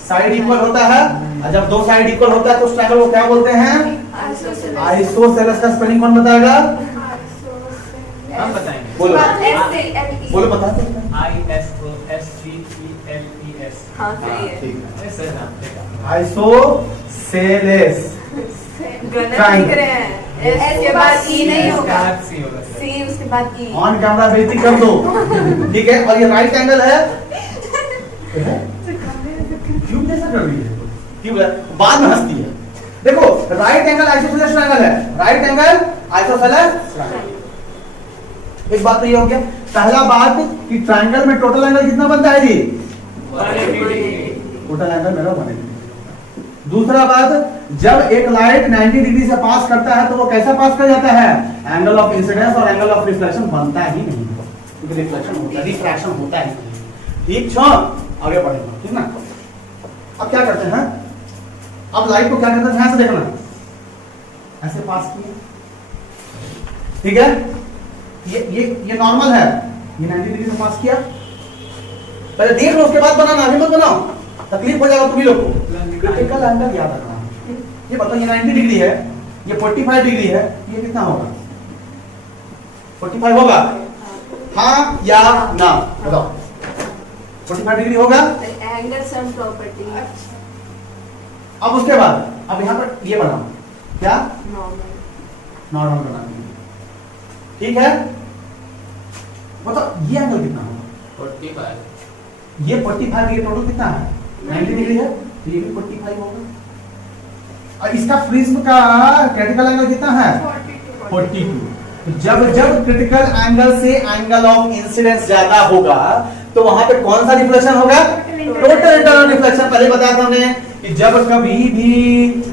साइड इक्वल होता है, और जब दो साइड इक्वल होता है तो उस ट्रायंगल को क्या बोलते हैं? आइसोसेलेस का स्पेलिंग कौन बताएगा? हम बताएंगे। बोलो SALE। बोलो, बता दो। ISOSCELES। हाँ सही है। ठीक है। अरे सर नाम देखा। आइसोसेलेस। गलत लिख रहे हैं। S के बाद E नहीं होगा। C होगा सर। C उसके बाद E। ऑन कैमरा बेइज्जती कर दो। ठीक है, और ये राइट एंगल है। क्यों जैसा कर रही है? क्यों है? बाद में हंसती है। देखो, राइट एंगल आइसोसेलेस ट्रायंगल है। Right angle isosceles triangle. एक बात तो ये हो गया। पहला बात कि ट्रायंगल में टोटल एंगल कितना बनता है जी? 180 डिग्री। टोटल एंगल मेरा 180। दूसरा बात, जब एक लाइट 90 डिग्री से पास करता है तो वो कैसा पास कर जाता है? एंगल ऑफ इंसिडेंस और एंगल ऑफ रिफ्लेक्शन बनता ही नहीं, क्योंकि रिफ्लेक्शन होता है, रिफ्रैक्शन होता ही नहीं। ठीक छो, आगे बढ़ेगा, ठीक ना? अब क्या करते हैं? अब लाइट को क्या करते हैं? ध्यान से देखना। ऐसे पास किए, ठीक है? ये नॉर्मल है, ये 90 डिग्री से पास किया। पहले देख लो, उसके बाद बनाना, अभी मत बनाओ, तकलीफ हो जाएगा तुम्ही लोग को। क्रिटिकल एंगल याद रखना। ये बताओ, ये 90 डिग्री है, ये 45 डिग्री है, ये कितना होगा? 45 होगा? हाँ या ना बताओ? 45 डिग्री होगा। Angle sum property. अब उसके बाद अब यहाँ पर ये बनाओ, क्या? नॉर्मल। नॉर्मल बनाना, ठीक है? बताओ ये एंगल कितना होगा? 45। ये 45 डिग्री, टोटल कितना है? 90 डिग्री है, तो ये भी 45 होगा। और इसका प्रिज्म का क्रिटिकल एंगल कितना है? 42। जब जब क्रिटिकल एंगल से एंगल ऑफ इंसिडेंस ज्यादा होगा तो वहां पे कौन सा रिफ्लेक्शन होगा? Total internal reflection. पहले बताया था हमने कि जब कभी भी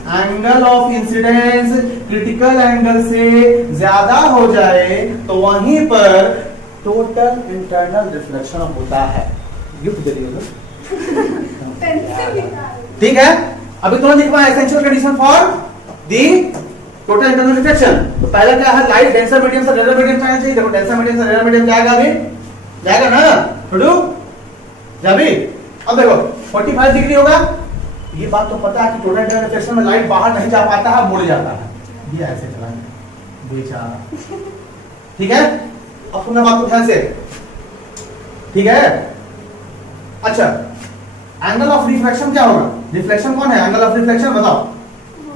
angle of incidence critical angle से ज्यादा हो जाए तो वहीं पर टोटल इंटरनल रिफ्लेक्शन होता है। गिफ्ट दे दिया ठीक है? अभी तुरंत लिखवा essential condition for the total internal reflection. तो पहला क्या है? लाइट डेंसर मीडियम से रेयर मीडियम जाना चाहिए। देखो डेंसर मीडियम से रेयर मीडियम जाएगा, अभी जाएगा ना? छोड़ू जाबी। अब देखो 45 डिग्री होगा। ये बात तो पता है कि टोटल इंटरनल रिफ्लेक्शन में लाइट बाहर नहीं जा पाता है, मुड़ जाता है। ये ऐसे चला बेचारा, ठीक है? अब सुनना बात को ध्यान से, ठीक है? अच्छा, एंगल ऑफ रिफ्लेक्शन क्या होगा? रिफ्लेक्शन कौन है? एंगल ऑफ रिफ्लेक्शन बताओ।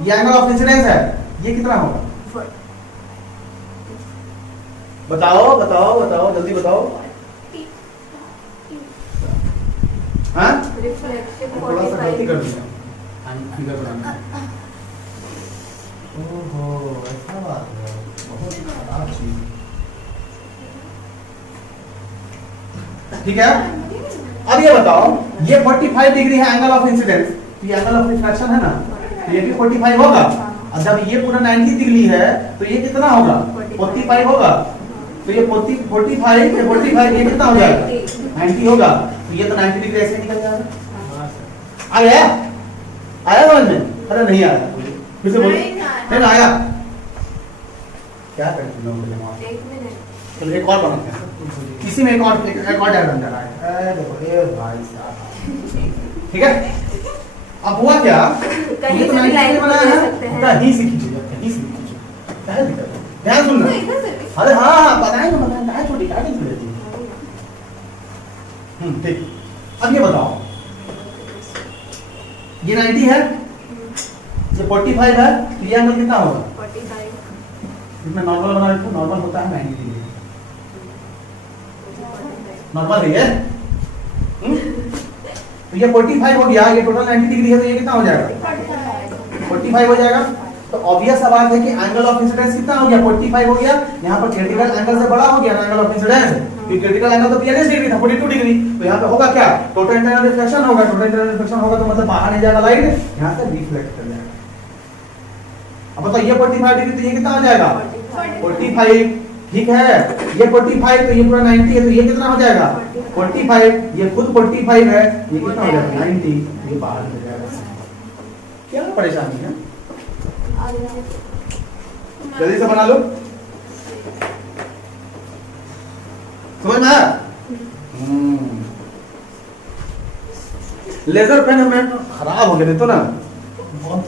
ये एंगल ऑफ इंसिडेंस है, ये कितना होगा? बताओ बताओ बताओ जल्दी बताओ। हाँ रिफ्लेक्शन थोड़ा सा गलती 45 कर दिया फिगर बनाने में। ओहो ऐसा बात है, बहुत खराब चीज। ठीक है, अब ये बताओ, ये 45 डिग्री है एंगल ऑफ इंसिडेंस, तो ये एंगल ऑफ रिफ्लेक्शन है ना, तो ये भी 45 होगा। और जब ये पूरा 90 डिग्री है तो ये कितना होगा? 45 होगा। तो ये 45 ये कितना हो जाएगा? 90 होगा। तो ये तो 90 डिग्री ऐसे निकल जाएगा। हाँ सर। आ गया? आया समझ में? अरे नहीं आया, फिर से बोलो। नहीं आया। क्या करते हो लोग? एक मिनट। चलो एक और बनाते हैं, इसी में एक और डायग्राम दे रहा है। देखो ये भाई साहब, ठीक है। अब हुआ क्या, कहीं ये तो से भी 90 लाइन बनाया बना है, सकते हैं। कहीं से खींचो, कहीं से खींचो, क्या है दिक्कत है? ध्यान सुनना। तो इधर से भी। अरे हाँ बताएं ना, बताएं कहाँ छोटी क्या टेंशन लेती है। ठीक। अब ये बताओ, ये 90 है, ये 45 है, तो ये एंगल कितना होगा? 45 इसमें नॉर्मल बना लेते, नॉर्मल होता है 90 डिग्री। नॉर्मल है ये। तो ये 45 हो गया, ये टोटल 90 डिग्री है, तो ये कितना हो जाएगा? 45 हो जाएगा। तो ऑब्वियस सा बात है कि एंगल ऑफ इंसिडेंस कितना हो गया? 45 हो गया। यहाँ पर क्रिटिकल एंगल से बड़ा हो गया ना एंगल ऑफ इंसिडेंस, क्योंकि क्रिटिकल एंगल तो 42 डिग्री था, 42 डिग्री। तो यहाँ पे होगा क्या? टोटल इंटरनल रिफ्लेक्शन होगा। टोटल इंटरनल रिफ्लेक्शन होगा तो मतलब बाहर नहीं जाएगा लाइट, यहाँ से रिफ्लेक्ट कर जाएगा। अब बताओ ये 45 डिग्री, तो ये कितना हो जाएगा? 45। ठीक है, ये 45 तो ये पूरा 90 है, तो ये कितना हो जाएगा? 45। ये खुद 45 है, ये कितना हो जाएगा? 90। ये बाहर हो जाएगा। क्या परेशानी है? जल्दी से बना लो, समझ में आया? लेजर पेन हमें खराब हो गया, नहीं तो ना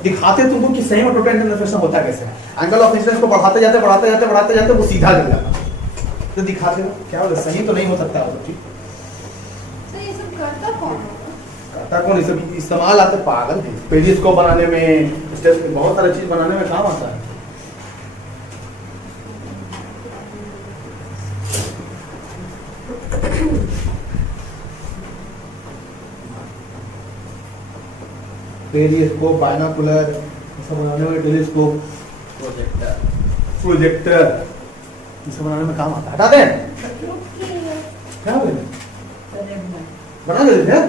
दिखाते तुमको कि सही में टोटल इंटरनल रिफ्लेक्शन होता कैसे है। एंगल ऑफ इंसिडेंस को बढ़ाते जाते वो सीधा चल जाता, तो दिखाते हो क्या होगा, सही तो नहीं हो सकता वो चीज। तो ये सब करता कौन होगा? करता कौन? ये सब इस्तेमाल आते पागल, पेरिस्कोप बनाने में, बहुत सारी चीज बनाने में काम आता है। पेरिस्कोप, बाइनोकुलर, सब बनाने में, टेलीस्कोप, प्रोजेक्टर, ये सब बनाने में काम आता है। हटा दें क्या हो गया? बना देते हैं।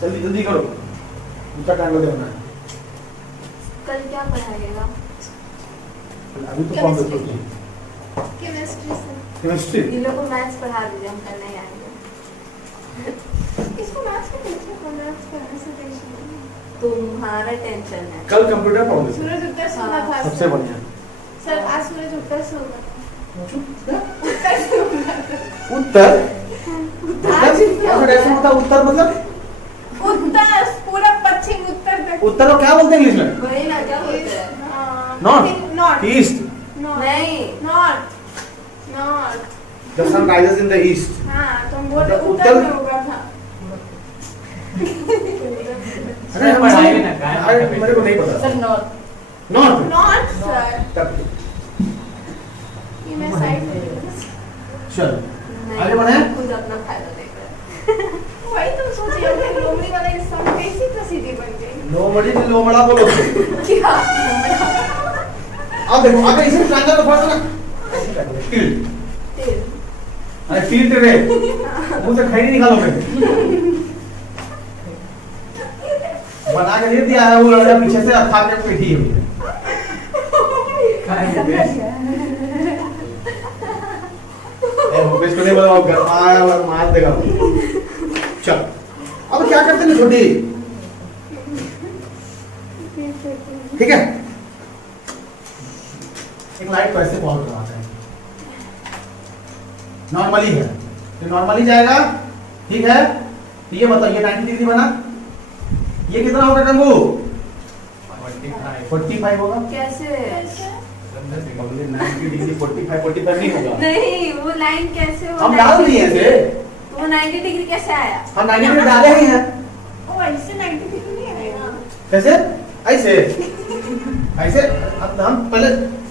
जल्दी जल्दी करो, दूसरा ट्रायंगल देना है। कल क्या पढ़ाइएगा? अभी तो कौन सा सोचिए? केमिस्ट्री से। केमिस्ट्री। ये लोग को मैथ्स पढ़ा दीजिए, हम कल नहीं आएंगे। इसको मैथ्स में टेंशन को मैथ्स करने से टेंशन नहीं। तुम्हारा टेंशन है। कल कंप्यूटर पढ़ोगे सूरज उत्तर से होगा था सबसे बढ़िया। सर, आज सूरज उत्तर से होगा। उत्तर उत्तर उत्तर ऐसा होता है, उत्तर मतलब उत्तर पूरा पश्चिम उत्तर तक। उत्तर को क्या बोलते हैं इंग्लिश में? वही ना, क्या बोलते हैं? North, north, east. नहीं, north, north. The sun rises in the east. हाँ, तुम बोले मतलब उत्तर उत्तर- में होगा था। अरे हम पढ़ाइए ना, क्या है? अरे मेरे को नहीं पता। Sir north, north north sir. तब ये मैं साइड में लिखूँ। चलो नहीं, आगे बढ़े? खुद अपना फायदा देख रहे हैं। वही तुम सोच रहे हो, लोमड़ी वाला इंसान कैसी प्रसिद्धि बन गई। लोमड़ी से लोमड़ा बोलो। क्या? अब देखो अगर इसे ट्रायंगल को थोड़ा सा ऐसे कर दो, टिल्ट। तेल। अरे टिल्ट रे, मुंह से खैनी निकालोगे। बना के दे दिया है, वो लड़का पीछे से खा के पीठी हुई है। ए मुकेश को नहीं बोला, वो गरमाया और मार देगा। चल अब क्या करते हैं छोटी, ठीक है? एक लाइट को ऐसे फॉलो करवाते हैं, नॉर्मली है तो नॉर्मली जाएगा, ठीक है? तो ये बताओ, ये 90 डिग्री बना, ये कितना होगा टंगू? 45 45 होगा। कैसे? बबली 90 डिग्री 45 नहीं होगा। नहीं वो लाइन कैसे हो हम डाल दिए इसे, वो 90 डिग्री कैसे आया? हम 90 डिग्री डाले ही हैं। ओ ऐसे 90 डिग्री नहीं आएगा। कैसे? ऐसे ऐसे अब हम पहले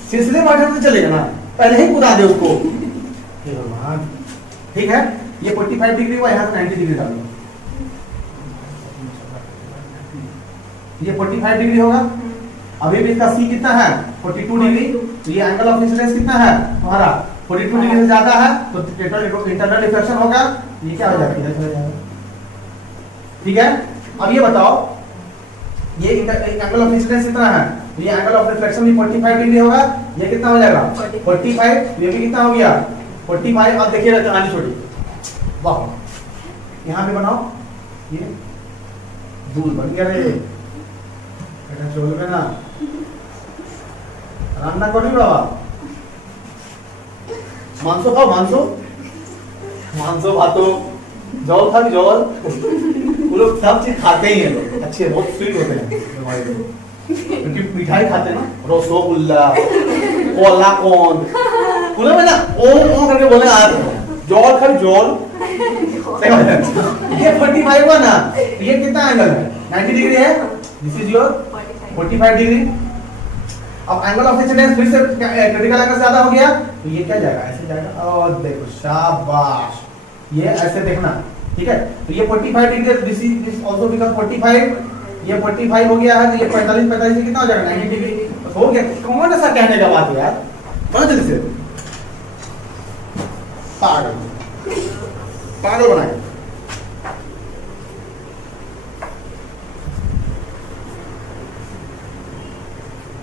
सिलसिले माध्यम से चलेगा ना, पहले ही कूदा दे उसको। हे भगवान, ठीक है, ये 45 डिग्री हुआ, यहाँ से 90 डिग्री डाल दो। ये 45 डिग्री होगा। अभी भी इसका सी कितना है? 42 डिग्री। तो ये एंगल ऑफ इंसिडेंस कितना है तुम्हारा? 42 डिग्री से ज्यादा है तो इंटरनल रिफ्लेक्शन होगा। ये क्या हो जाएगा? इधर चला जाएगा। ठीक है, अब ये बताओ, ये एंगल ऑफ इंसिडेंस कितना है? तो ये एंगल ऑफ रिफ्लेक्शन भी 45 डिग्री होगा। ये कितना हो जाएगा? 45। ये भी कितना हो गया? 45। अब देखिए कहानी छोटी, वाह, यहाँ पे बनाओ, ये दूर बन गया रे, बेटा चोल में ना रान्ना करी बाबा, मांसो खाओ, मांसो भातो, जौल खा, जौल, वो लोग सब चीज खाते ही हैं लोग, अच्छे बहुत स्वीट होते हैं हमारे लोग, क्योंकि मिठाई खाते हैं ना, रसगुल्ला, कोला कौन, पूरा में ना ओ करके बोलने आया था, जौल खा, जौल, सही बात है। ये 45 हुआ ना, ये कितना एंगल है? 90 डिग्री है। This is your 45 degree. अब एंगल ऑफ इंसिडेंस फिर से क्रिटिकल एंगल ज्यादा हो गया, तो ये क्या जाएगा? ऐसे जाएगा। और देखो, शाबाश, ये ऐसे देखना, ठीक है। तो ये 45 डिग्री, दिस आल्सो बिकम 45। ये 45 हो गया है, तो ये 45 से कितना हो जाएगा? 90 डिग्री हो गया। कौन ऐसा कहने का बात है यार, बड़ा जल्दी से, पागल बनाए।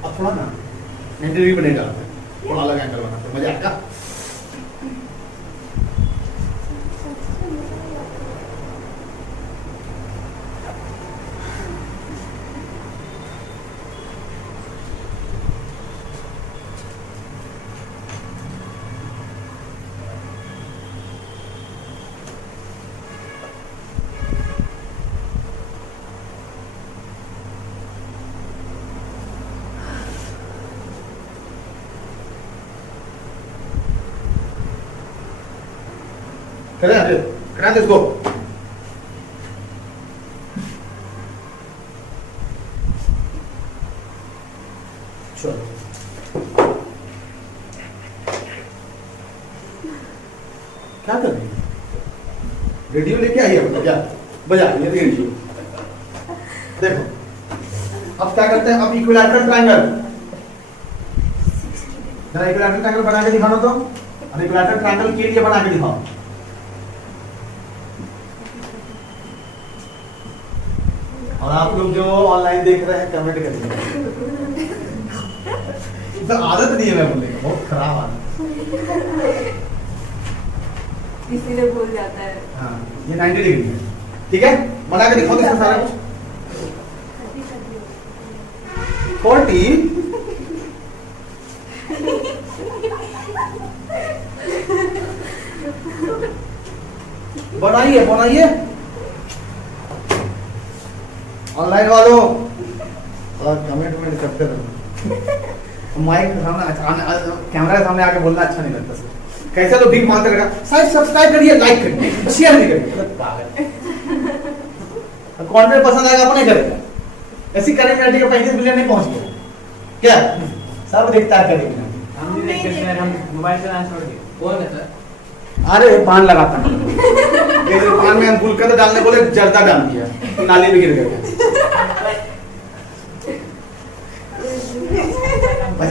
अब थोड़ा ना 90 डिग्री बनेगा, थोड़ा अलग एंगल बना तो मजा आएगा। करा दे इसको। चलो, क्या कर रही है? रेडियो लेके आई है क्या? बजा ये रेडियो। देखो, अब क्या करते हैं? अब इक्विलैटरल ट्रायंगल, जरा इक्विलैटरल ट्रायंगल बना के दिखाओ तो। अब इक्विलैटरल ट्रायंगल के लिए बना के दिखाओ। और आप लोग जो ऑनलाइन देख रहे हैं कमेंट करिए। तो आदत नहीं है मैं बोलने का, बहुत खराब आदत, इसीलिए भूल जाता है। हाँ, ये 90 डिग्री है, ठीक है। बना के दिखाओ इसमें सारा कुछ। 40 बनाइए बनाइए ऑनलाइन वालों, और कमेंट करते रहो। माइक के सामने कैमरा के सामने आके बोलना अच्छा नहीं लगता सर। कैसे तो भीख मांगते रहेगा, साइड सब्सक्राइब करिए, लाइक करिए, शेयर नहीं करिए। कंटेंट पसंद आएगा अपने करेगा। ऐसी करेक्ट का 35 मिलियन नहीं पहुंच गया क्या? सब देखता है करेक्ट। हम नहीं देखते सर, हम मोबाइल चलाना छोड़ दिए। कौन है सर? अरे पान लगाता हूँ, पान में हम गुलकंद डालने बोले जर्दा डाल दिया, नाली में गिर गया।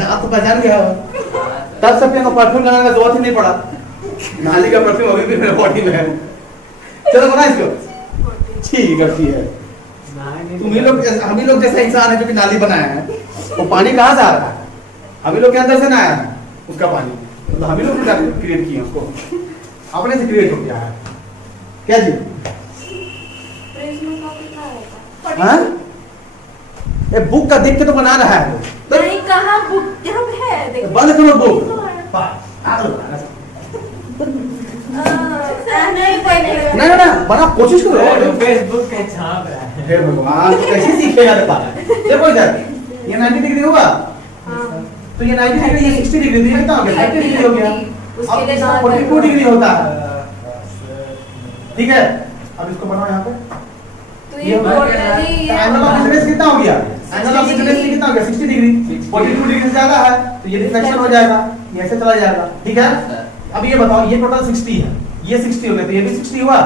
आप तो पहचान गया, तब सब को परफ्यूम लगाने का जरूरत ही नहीं पड़ा। नाली का परफ्यूम अभी भी मेरे बॉडी में है। चलो बना इसको, ठीक करती है। तुम हम ही लोग जैसा इंसान है जो कि नाली बनाया है, वो पानी कहाँ से आ रहा है? हम ही लोग के अंदर से ना आया है उसका पानी, तो हम ही लोग क्रिएट किए उसको, अपने से क्रिएट हो गया है। क्या जी? हाँ? ये बुक का देख के तो बना रहा है तो नहीं, कहाँ बुक है? देखो बंद करो बुक। नहीं ना बना, कोशिश करो। फेसबुक पे छाप रहा है। हे भगवान, कैसे सीखेगा? देखो इधर, ये 90 डिग्री हुआ, तो ये 90 डिग्री, ये 60 डिग्री, तो ये कितना हो गया? 30 डिग्री हो गया। उसके अब लिए इसका कहाँ 42 डिग्री होता है, ठीक है? है। अब इसको बनाओ यहाँ पे। तो ये ये बात टोटली क्या है? ये एंगल ऑफ इंसिडेंस कितना हो गया? एंगल ऑफ इंसिडेंस कितना हो गया? 60 डिग्री। 42 डिग्री से ज्यादा है तो ये रिफ्लेक्शन हो जाएगा, ये ऐसे चला जाएगा, ठीक है? अब ये बताओ, ये टोटल 60 है, ये 60 हो गया, तो ये भी 60 हुआ,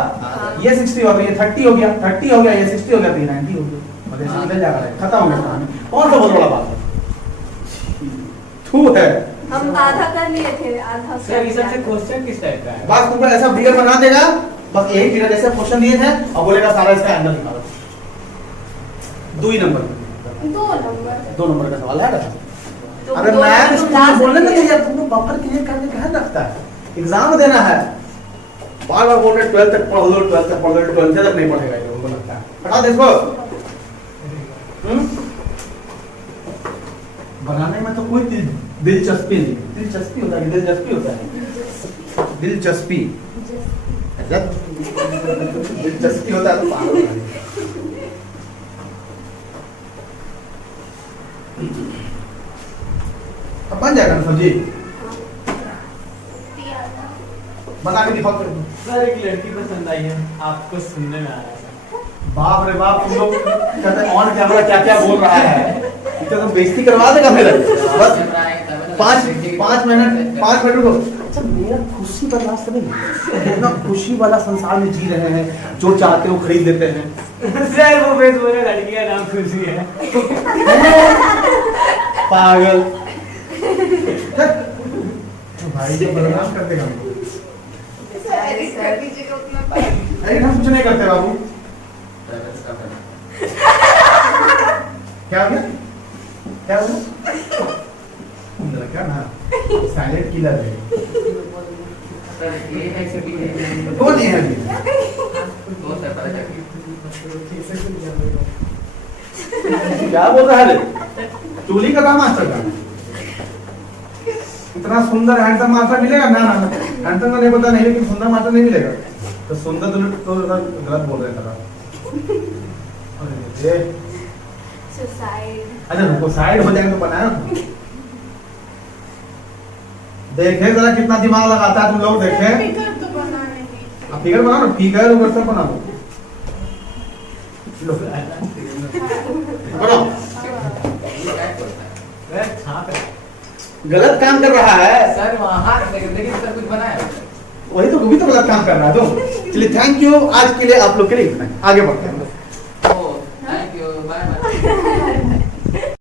ये 60 हुआ, तो ये 30 हो गया, 30 हो गया, ये 60 हो गया, तो ये 90 हो गया। मतलब ऐसे निकल जाएगा, खत्म हो गया कहानी। कौन सा बहुत बड़ा बात है? थू है। हम आधा कर लिए थे, आधा सर ये सबसे क्वेश्चन किस टाइप का है? बस तुमको ऐसा फिगर बना देगा, बस यही फिगर जैसे क्वेश्चन दिए थे और बोलेगा सारा इसका एंगल निकालो। 2 ही नंबर, 2 नंबर का सवाल है ना। तो अरे दो मैम तुम इसको ला बोलने सकते में हो। यार तुम लोग बफर क्लियर करने कहाँ रखता है? एग्जाम देना है, बार बार बोल रहे 12 तक पढ़ लो, 12 तक पढ़ लो, 12 तक नहीं पढ़ेगा ये लोगों को लगता है। हटा दे इसको। बनाने में तो कोई दिलचस्पी नहीं, दिलचस्पी होता है, दिलचस्पी होता है, दिलचस्पी, दिलचस्पी होता है तो पागल होता है। अब बन जाएगा ना सब्जी, बना के दिखाओ। सर एक लड़की पसंद आई है, आपको सुनने में आ रहा है सर। बाप रे बाप, तुम लोग कहते हैं ऑन कैमरा क्या क्या बोल रहा है, तो तुम बेइज्जती करवा देगा मेरा। बस 5 मिनट रुको। अच्छा मेरा खुशी बर्दाश्त नहीं, इतना खुशी वाला संसार में जी रहे हैं, जो चाहते हो खरीद लेते हैं। सर वो फेसबुक में लड़की का नाम खुशी है। पागल भाई जो बदनाम कर देगा हमको। एडिट कर दीजिएगा उतना पास। अरे हम कुछ नहीं करते बाबू। क्या हो गया? क्या हो गया? लड़का ना साइलेंट किलर है। सर ये है कि भी है। कौन है अभी? बहुत है पता चल। क्या बोल रहा है रे? चूली का काम मास्टर का इतना सुंदर हैंडसम मास्टर मिलेगा ना? ना हैंडसम का नहीं पता नहीं, लेकिन सुंदर मास्टर नहीं मिलेगा। तो सुंदर तो गलत बोल रहे थे। अरे ये सुसाइड। अच्छा रुको, साइड हो जाएगा तो बनाया। देखे जरा कितना दिमाग लगाता है तुम लोग, देखे। फिगर तो बनाने की। अब फिगर बनाओ ना, फिगर ऊपर से बना लो। लो बनाओ। ये क्या करता है? सर छाप है। गलत काम कर रहा है, सर वहाँ लेकिन सर कुछ बनाया। वही तो गलत काम कर रहा है। तो चलिए थैंक यू, आज के लिए आप लोग के लिए इतना ही। आगे बढ़ते हैं।